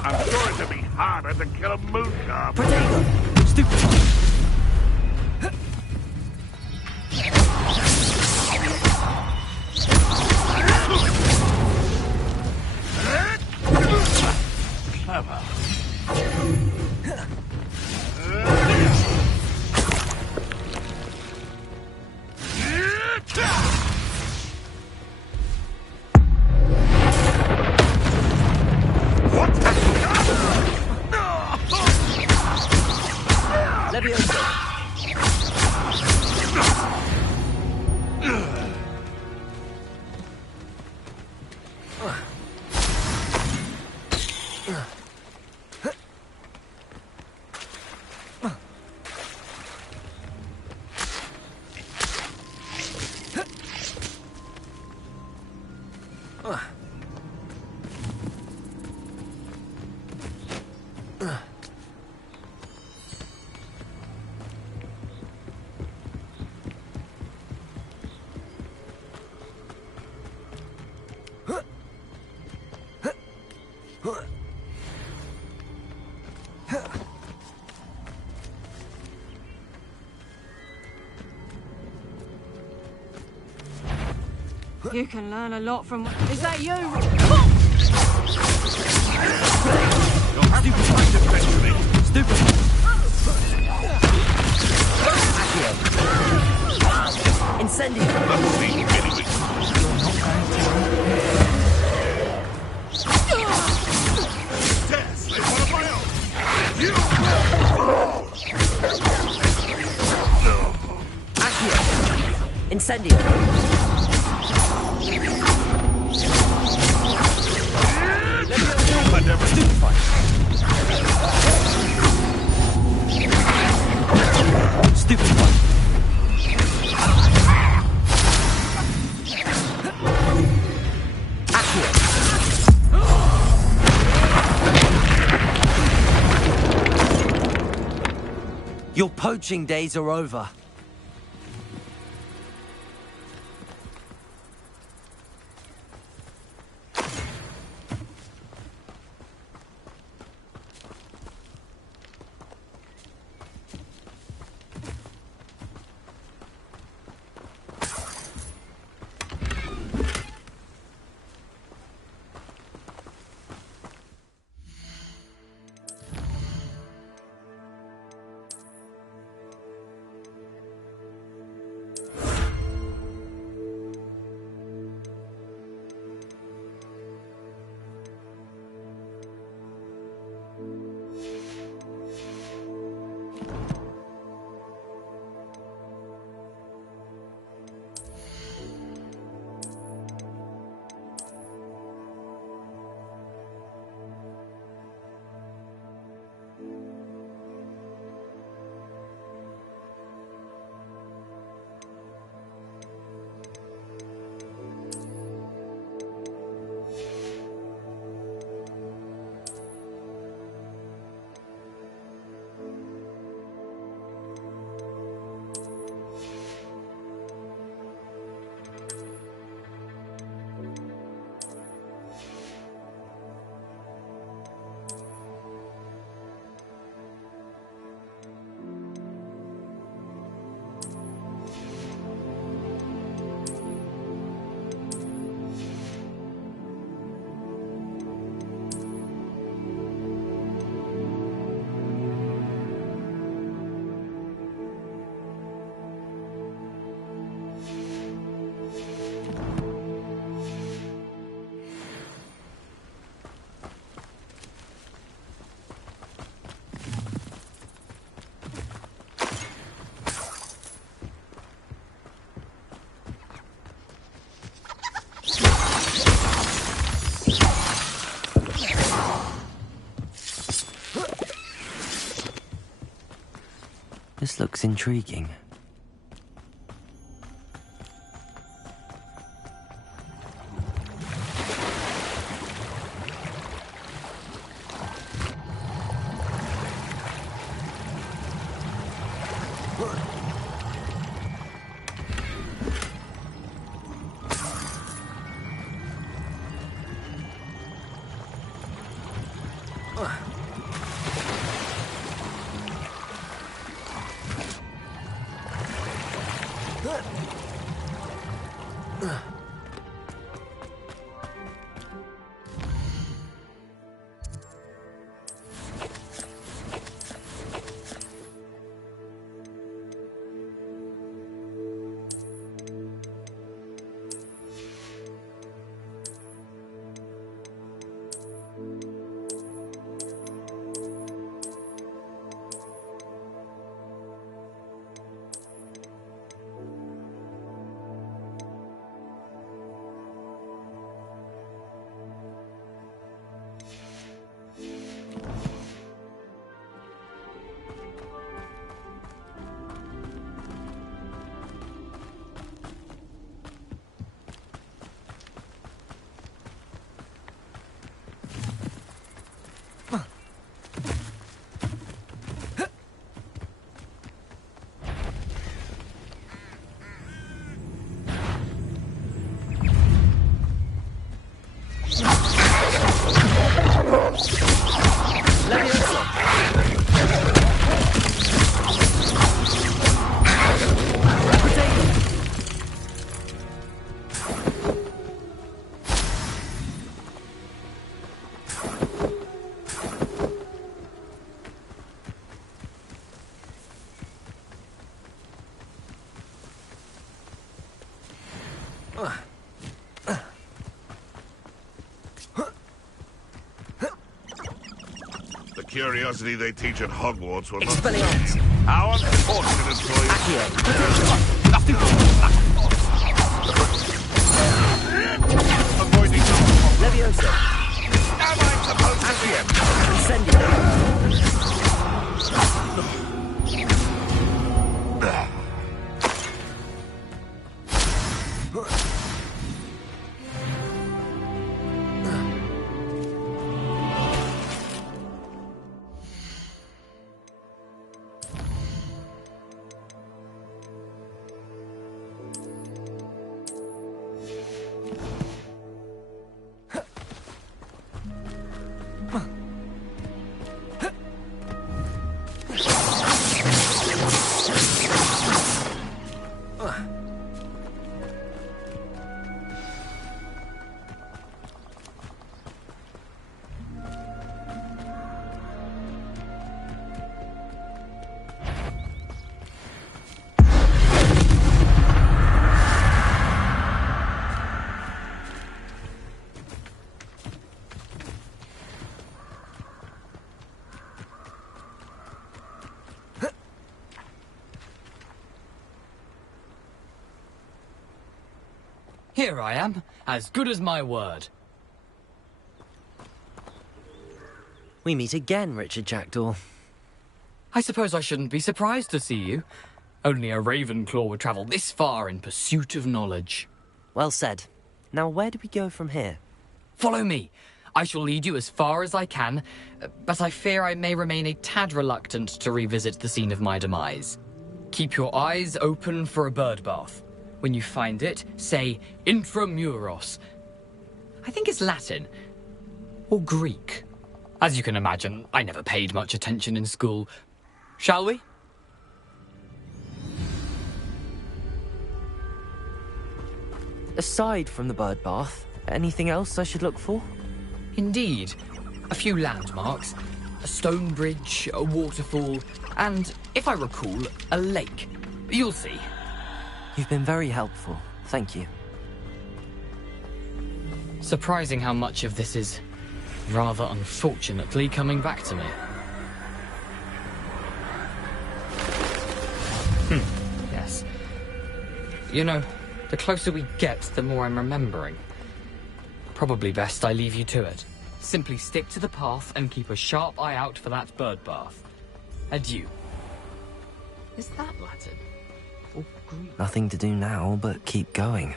I'm sure it'd be harder to kill a moon calf. Potato! Stupid! Clever. You can learn a lot from... Is that you? Stupid! Incendio! Incendio! Stupid one. Your poaching days are over. This looks intriguing. The curiosity they teach at Hogwarts will not... Expelliarmus! How unfortunate for you! Avoiding... Leviosa! Am I supposed to be... Incendio! Here I am, as good as my word. We meet again, Richard Jackdaw. I suppose I shouldn't be surprised to see you. Only a Ravenclaw would travel this far in pursuit of knowledge. Well said. Now where do we go from here? Follow me. I shall lead you as far as I can, but I fear I may remain a tad reluctant to revisit the scene of my demise. Keep your eyes open for a bird bath. When you find it, say intramuros. I think it's Latin. Or Greek. As you can imagine, I never paid much attention in school. Shall we? Aside from the bird bath, anything else I should look for? Indeed. A few landmarks. A stone bridge, a waterfall, and, if I recall, a lake. You'll see. You've been very helpful. Thank you. Surprising how much of this is, rather unfortunately, coming back to me. Yes. You know, the closer we get, the more I'm remembering. Probably best I leave you to it. Simply stick to the path and keep a sharp eye out for that bird bath. Adieu. Is that Latin? Or Greek? Nothing to do now but keep going.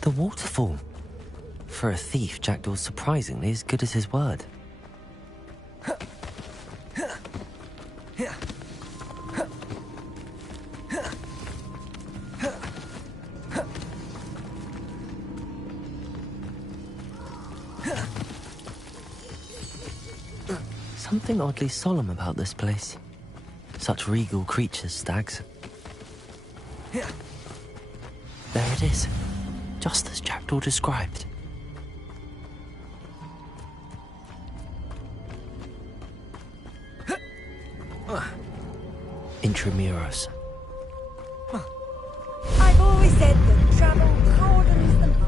The waterfall. For a thief, Jackdaw's surprisingly as good as his word. Something oddly solemn about this place. Such regal creatures, stags. There it is, just as Jackdaw described. Intramuros. I've always said that travel hardens the mind.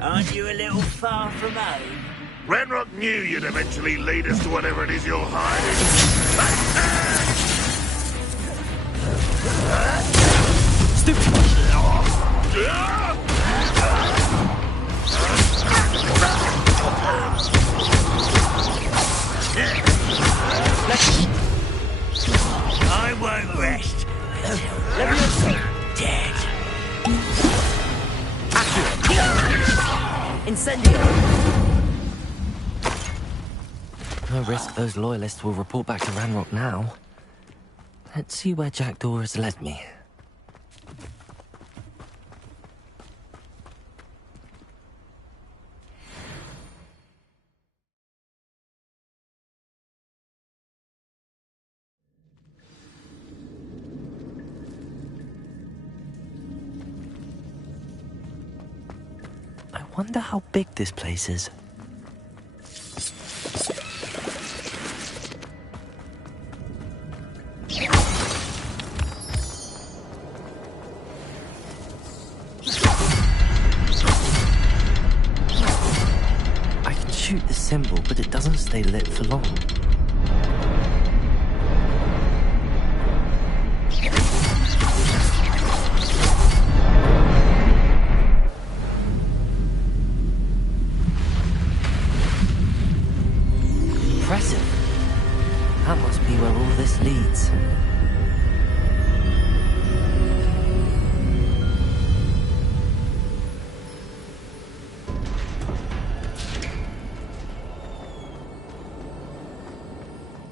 Aren't you a little far from home? Ranrock knew you'd eventually lead us to whatever it is you're hiding. I won't rest until you're dead. Incendio! No risk those loyalists will report back to Ranrock now. Let's see where Jackdaw has led me. I wonder how big this place is. I can shoot the symbol, but it doesn't stay lit for long. Impressive. That must be where all this leads.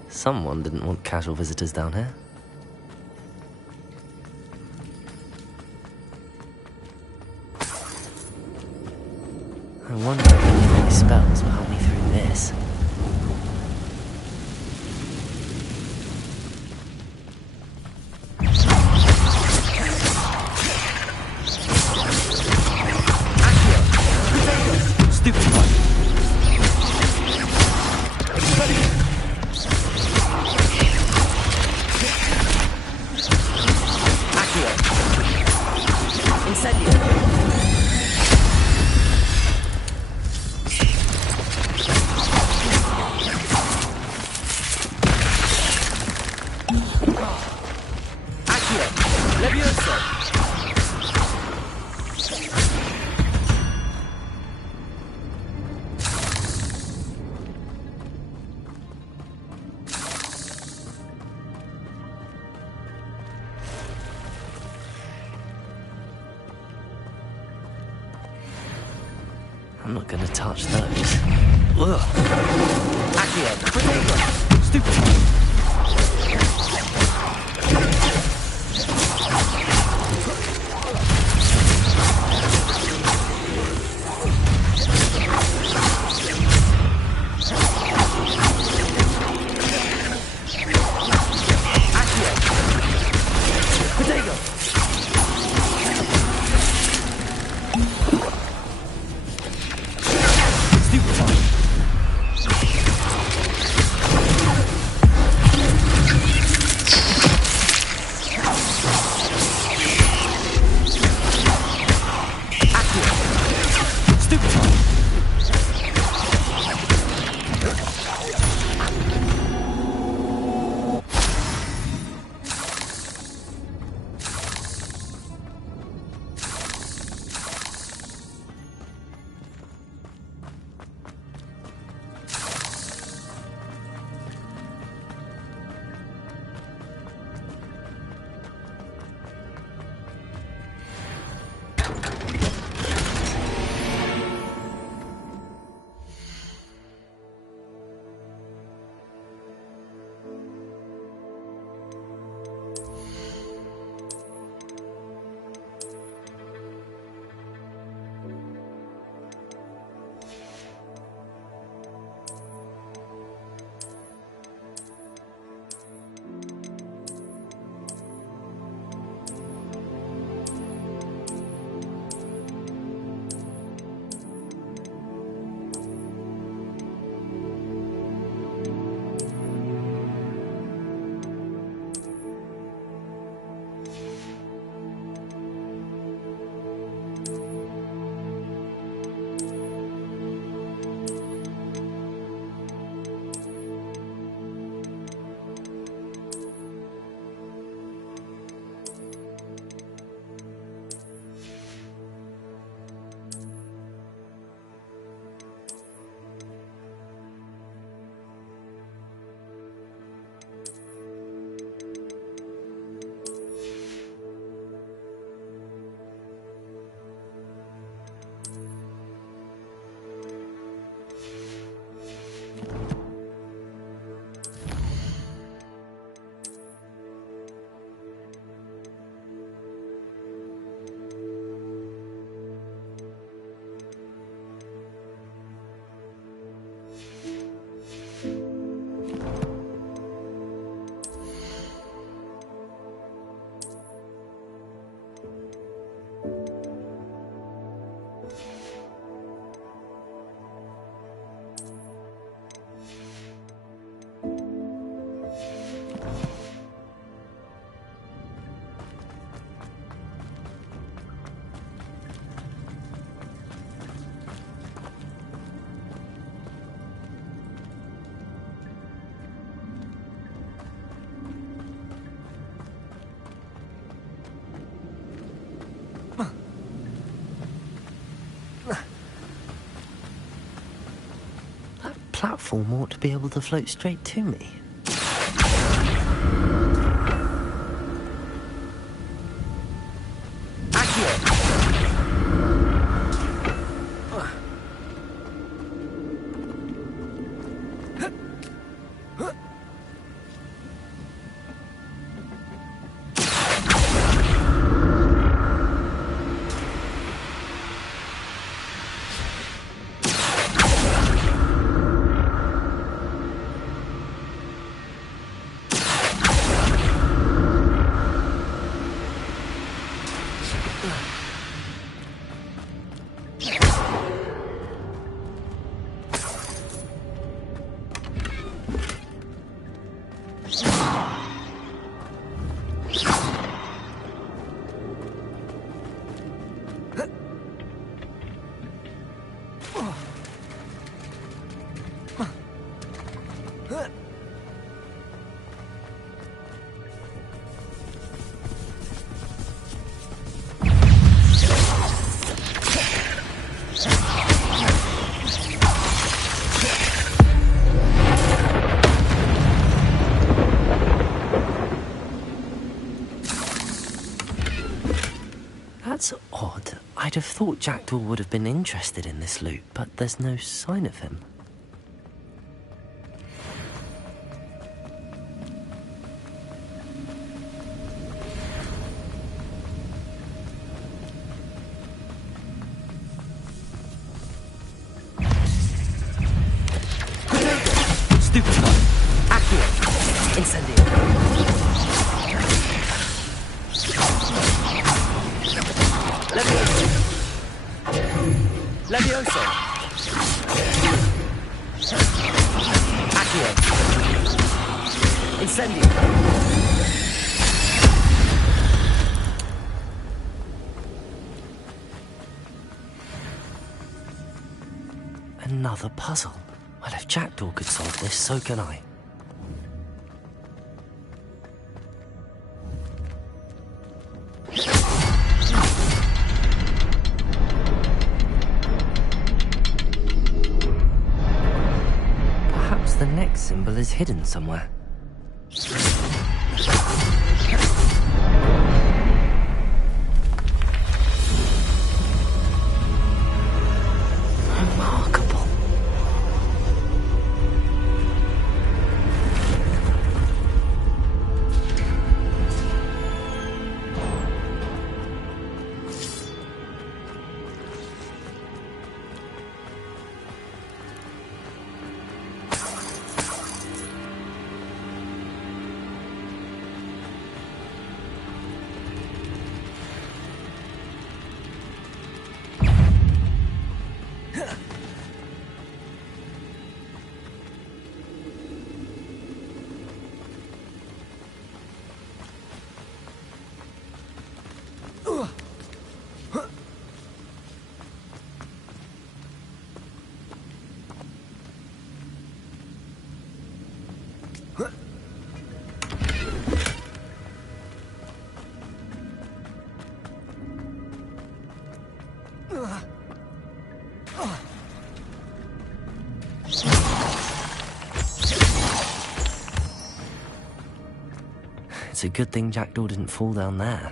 Someone didn't want casual visitors down here. I wonder if any spells will help me through this. I'm not gonna touch those. Ugh. Accio. Stupid. platform ought to be able to float straight to me. That's odd. I'd have thought Jackdaw would have been interested in this loot, but there's no sign of him. Stupid one. Accio. Incendio. Levioso. Accio. Incendio. Another puzzle. Well, if Jackdaw could solve this, so can I. Perhaps the next symbol is hidden somewhere. Remarkable. It's a good thing Jackdaw didn't fall down there.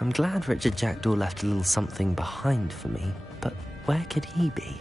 I'm glad Richard Jackdaw left a little something behind for me, but where could he be?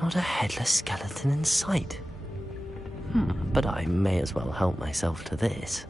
Not a headless skeleton in sight. But I may as well help myself to this.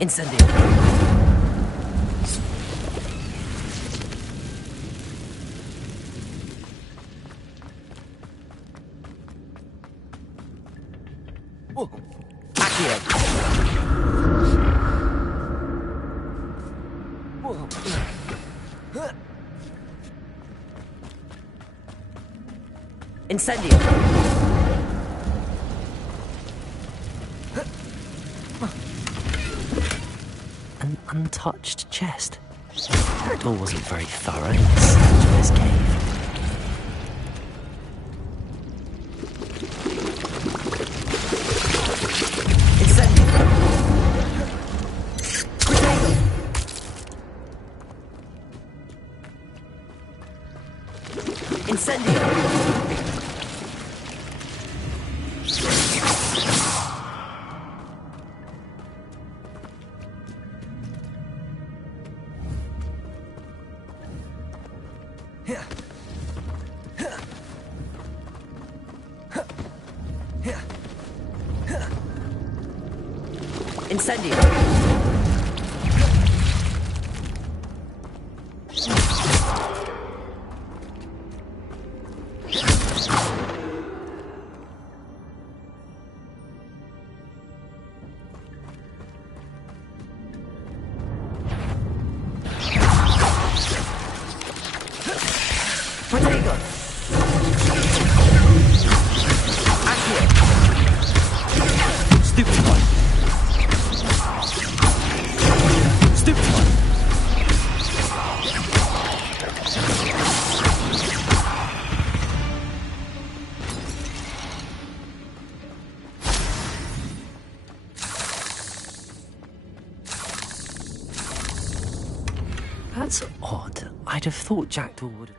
Incendio. Incendio. An untouched chest. The door wasn't very thorough in the search of this cave. Incendio. That's odd. I'd have thought Jackdaw would have...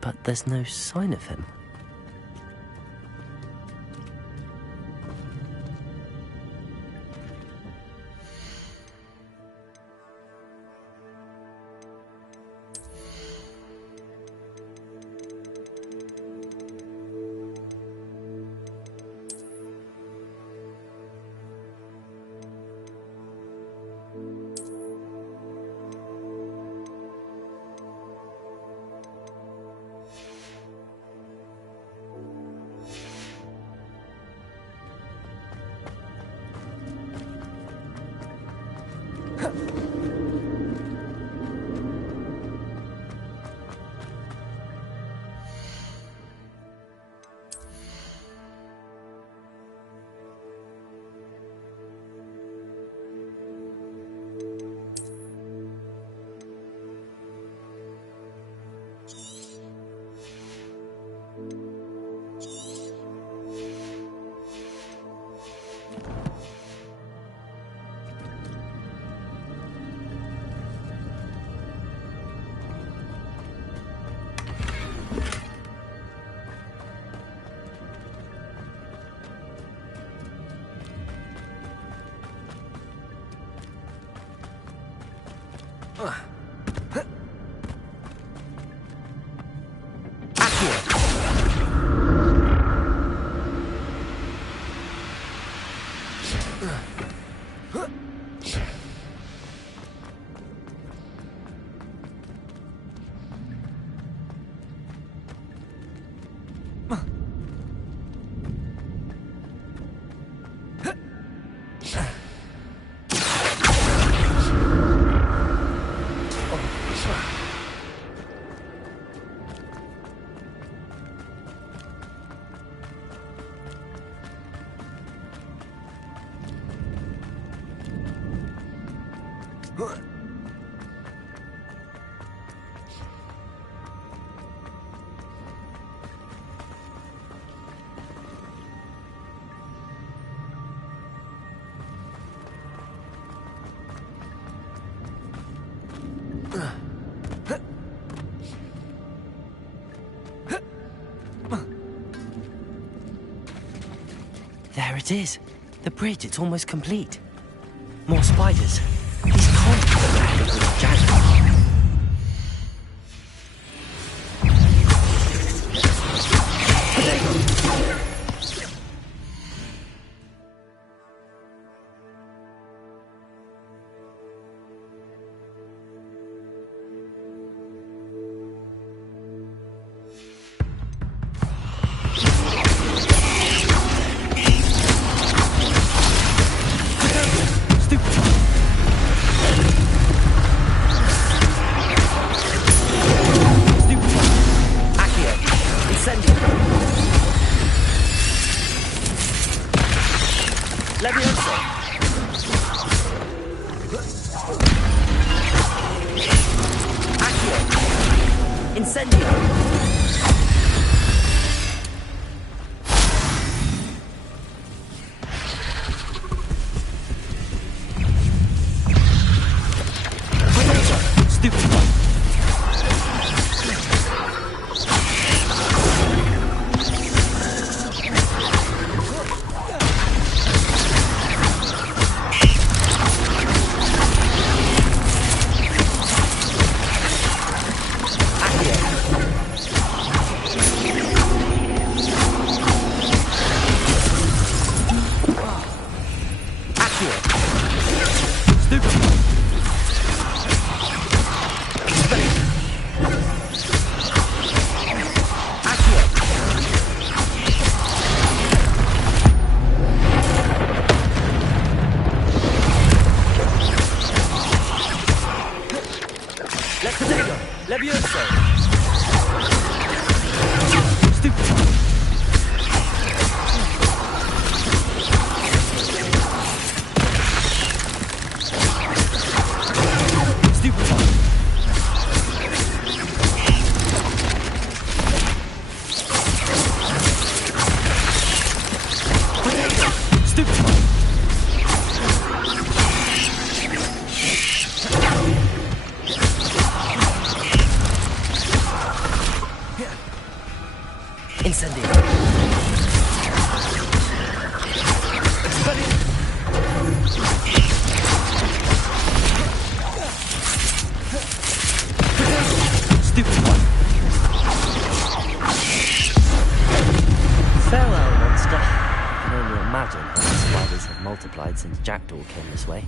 but there's no sign of him. There it is. The bridge, it's almost complete. More spiders. He's confident ahead of this jaguar. Incendio. Stupid one. Farewell, monster. I can only imagine how the spiders have multiplied since Jackdaw came this way.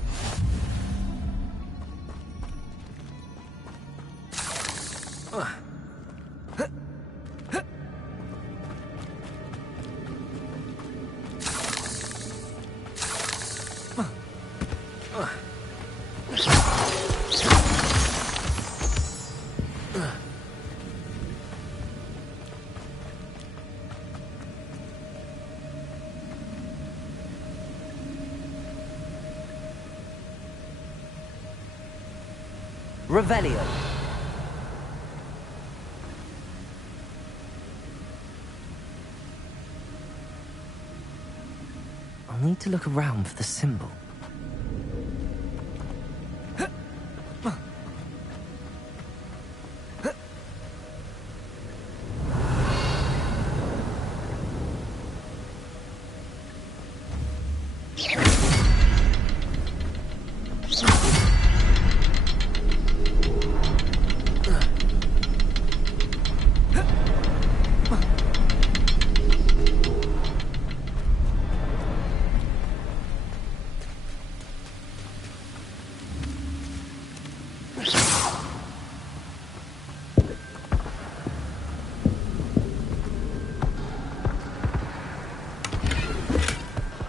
Revelio. I'll need to look around for the symbol.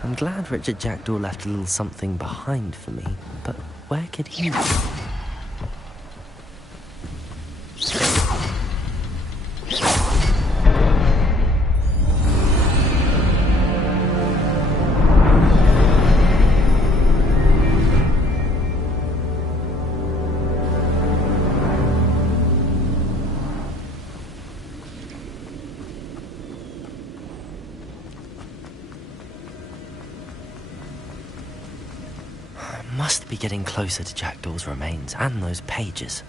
I'm glad Richard Jackdaw left a little something behind for me, but where could he be? Must be getting closer to Jackdaw's remains and those pages.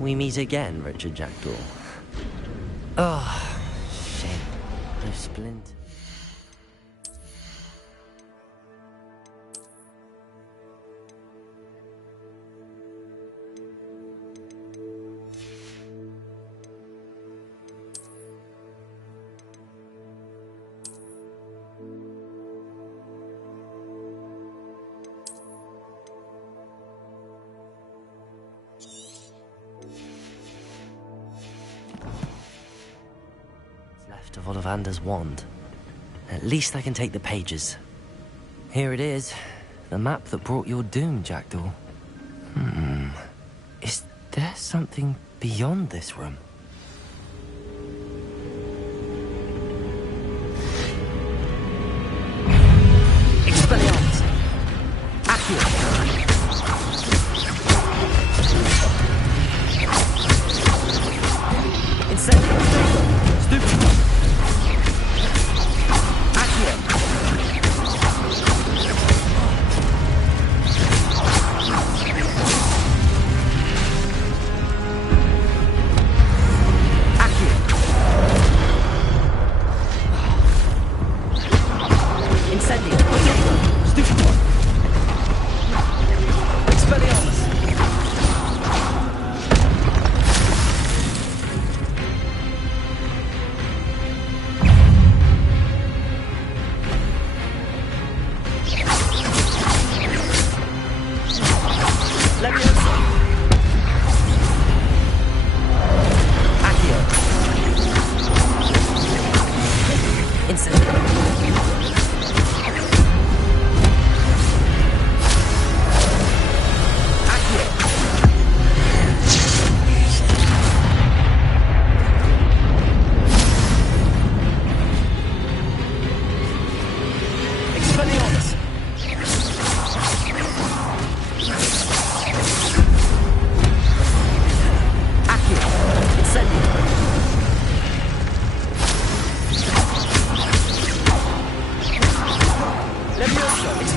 We meet again, Richard Jackdaw. Oh, shame. No splint. Of Ollivander's wand. At least I can take the pages. Here it is. The map that brought your doom, Jackdaw. Is there something beyond this room? Expelliarmus! Accio! Incendio! Stupid!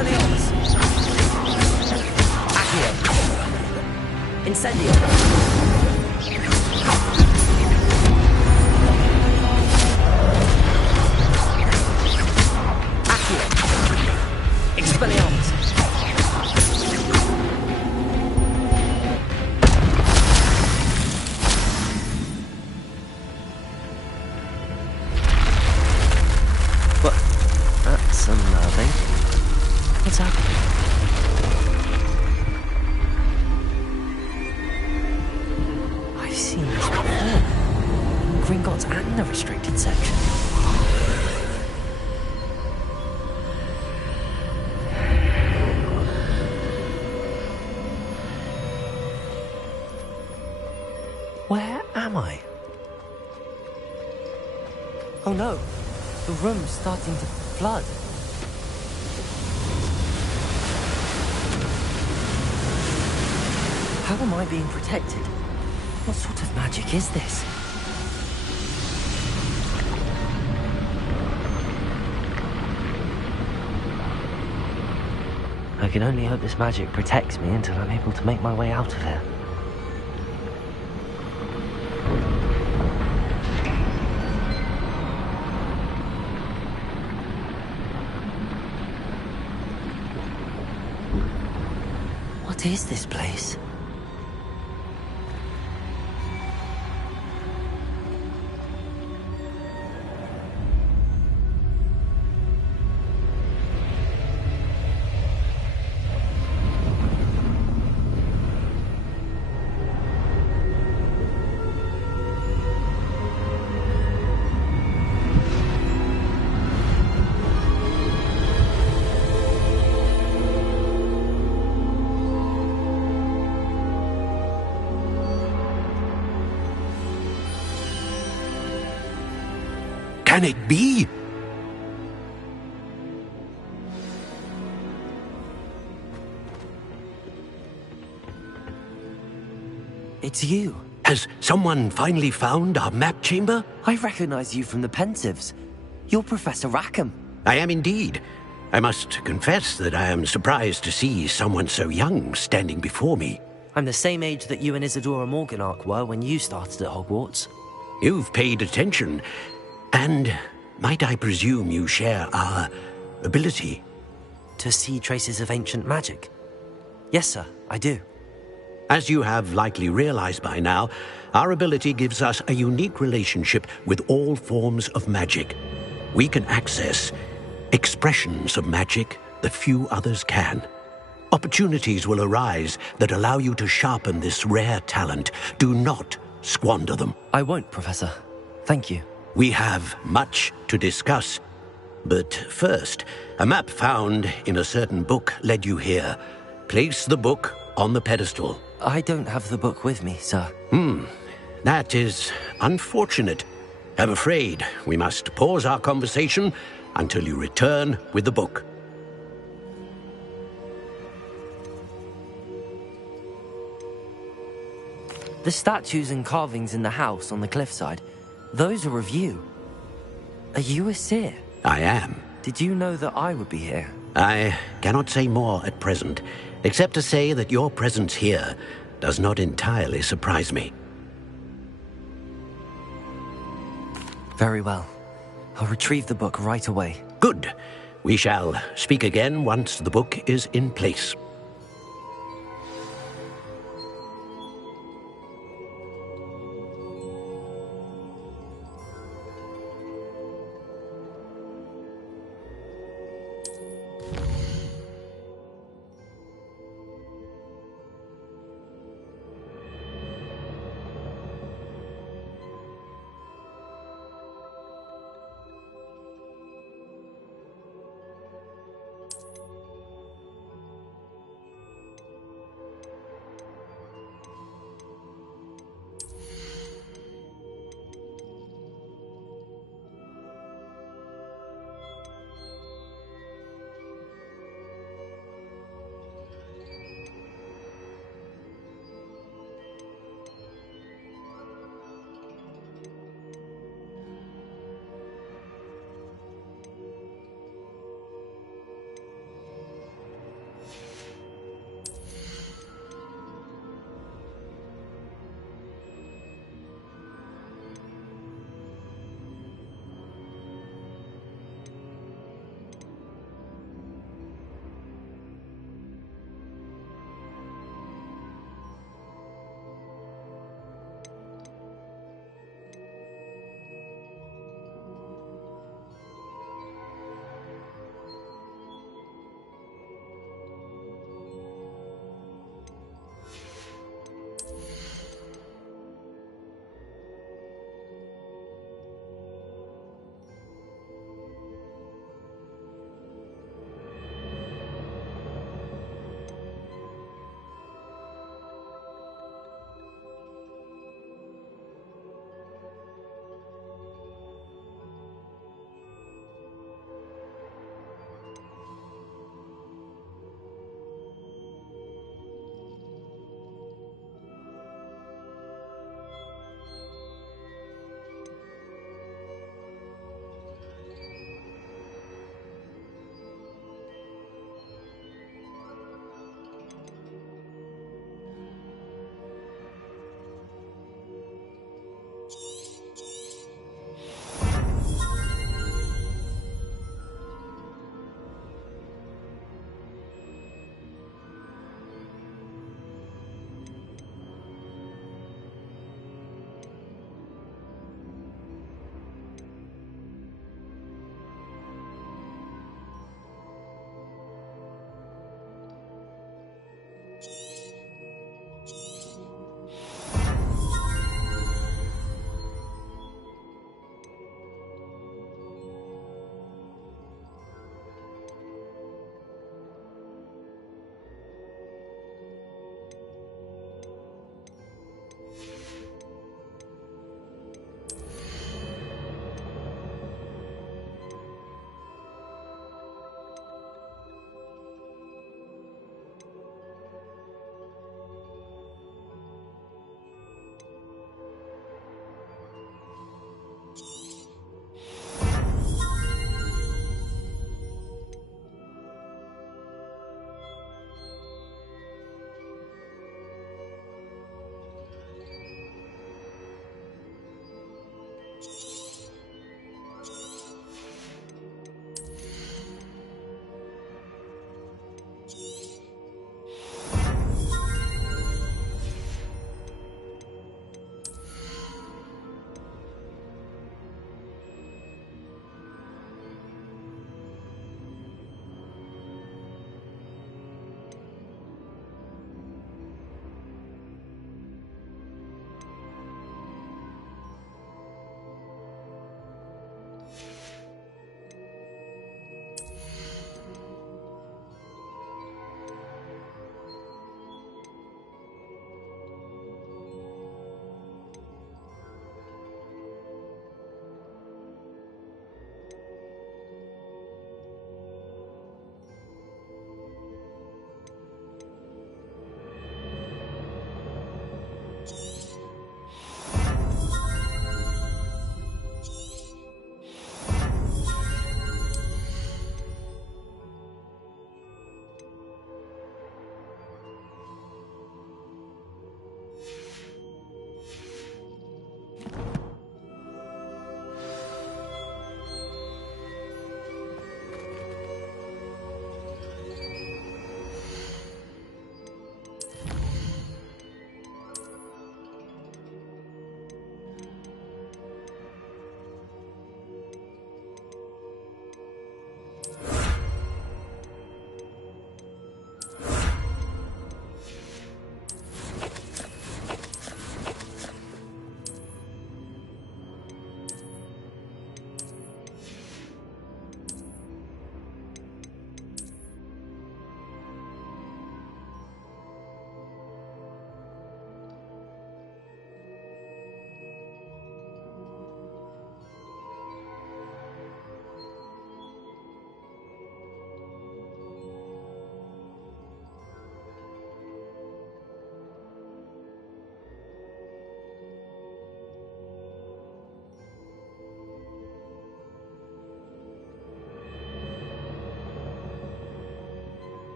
Expelliarmus! Accio! Incendio! Accio! Expelliarmus! What? That's unnerving. What's happening? I've seen this before. Gringotts and the restricted section. Where am I? Oh no, the room's starting to flood. How am I being protected? What sort of magic is this? I can only hope this magic protects me until I'm able to make my way out of here. What is this place? Can it be? It's you. Has someone finally found our map chamber? I recognize you from the Pensives. You're Professor Rackham. I am indeed. I must confess that I am surprised to see someone so young standing before me. I'm the same age that you and Isadora Morganach were when you started at Hogwarts. You've paid attention. And might I presume you share our ability? To see traces of ancient magic? Yes, sir, I do. As you have likely realized by now, our ability gives us a unique relationship with all forms of magic. We can access expressions of magic that few others can. Opportunities will arise that allow you to sharpen this rare talent. Do not squander them. I won't, Professor. Thank you. We have much to discuss. But first, a map found in a certain book led you here. Place the book on the pedestal. I don't have the book with me, sir. That is unfortunate. I'm afraid we must pause our conversation until you return with the book. The statues and carvings in the house on the cliffside, those are of you. Are you a seer? I am. Did you know that I would be here? I cannot say more at present, except to say that your presence here does not entirely surprise me. Very well. I'll retrieve the book right away. Good. We shall speak again once the book is in place.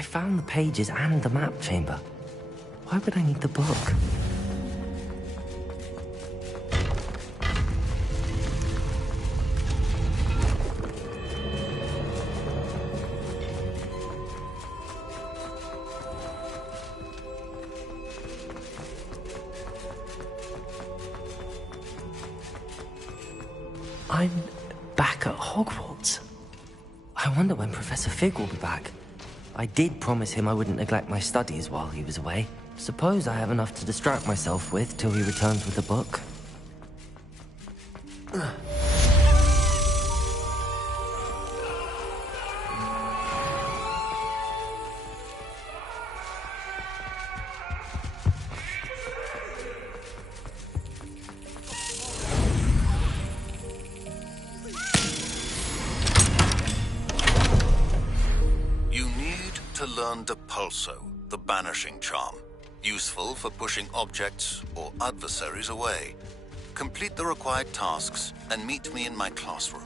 I found the pages and the map chamber. Why would I need the book? I'm back at Hogwarts. I wonder when Professor Fig will be back. I did promise him I wouldn't neglect my studies while he was away. Suppose I have enough to distract myself with till he returns with the book. Learn Depulso, the banishing charm. Useful for pushing objects or adversaries away. Complete the required tasks and meet me in my classroom.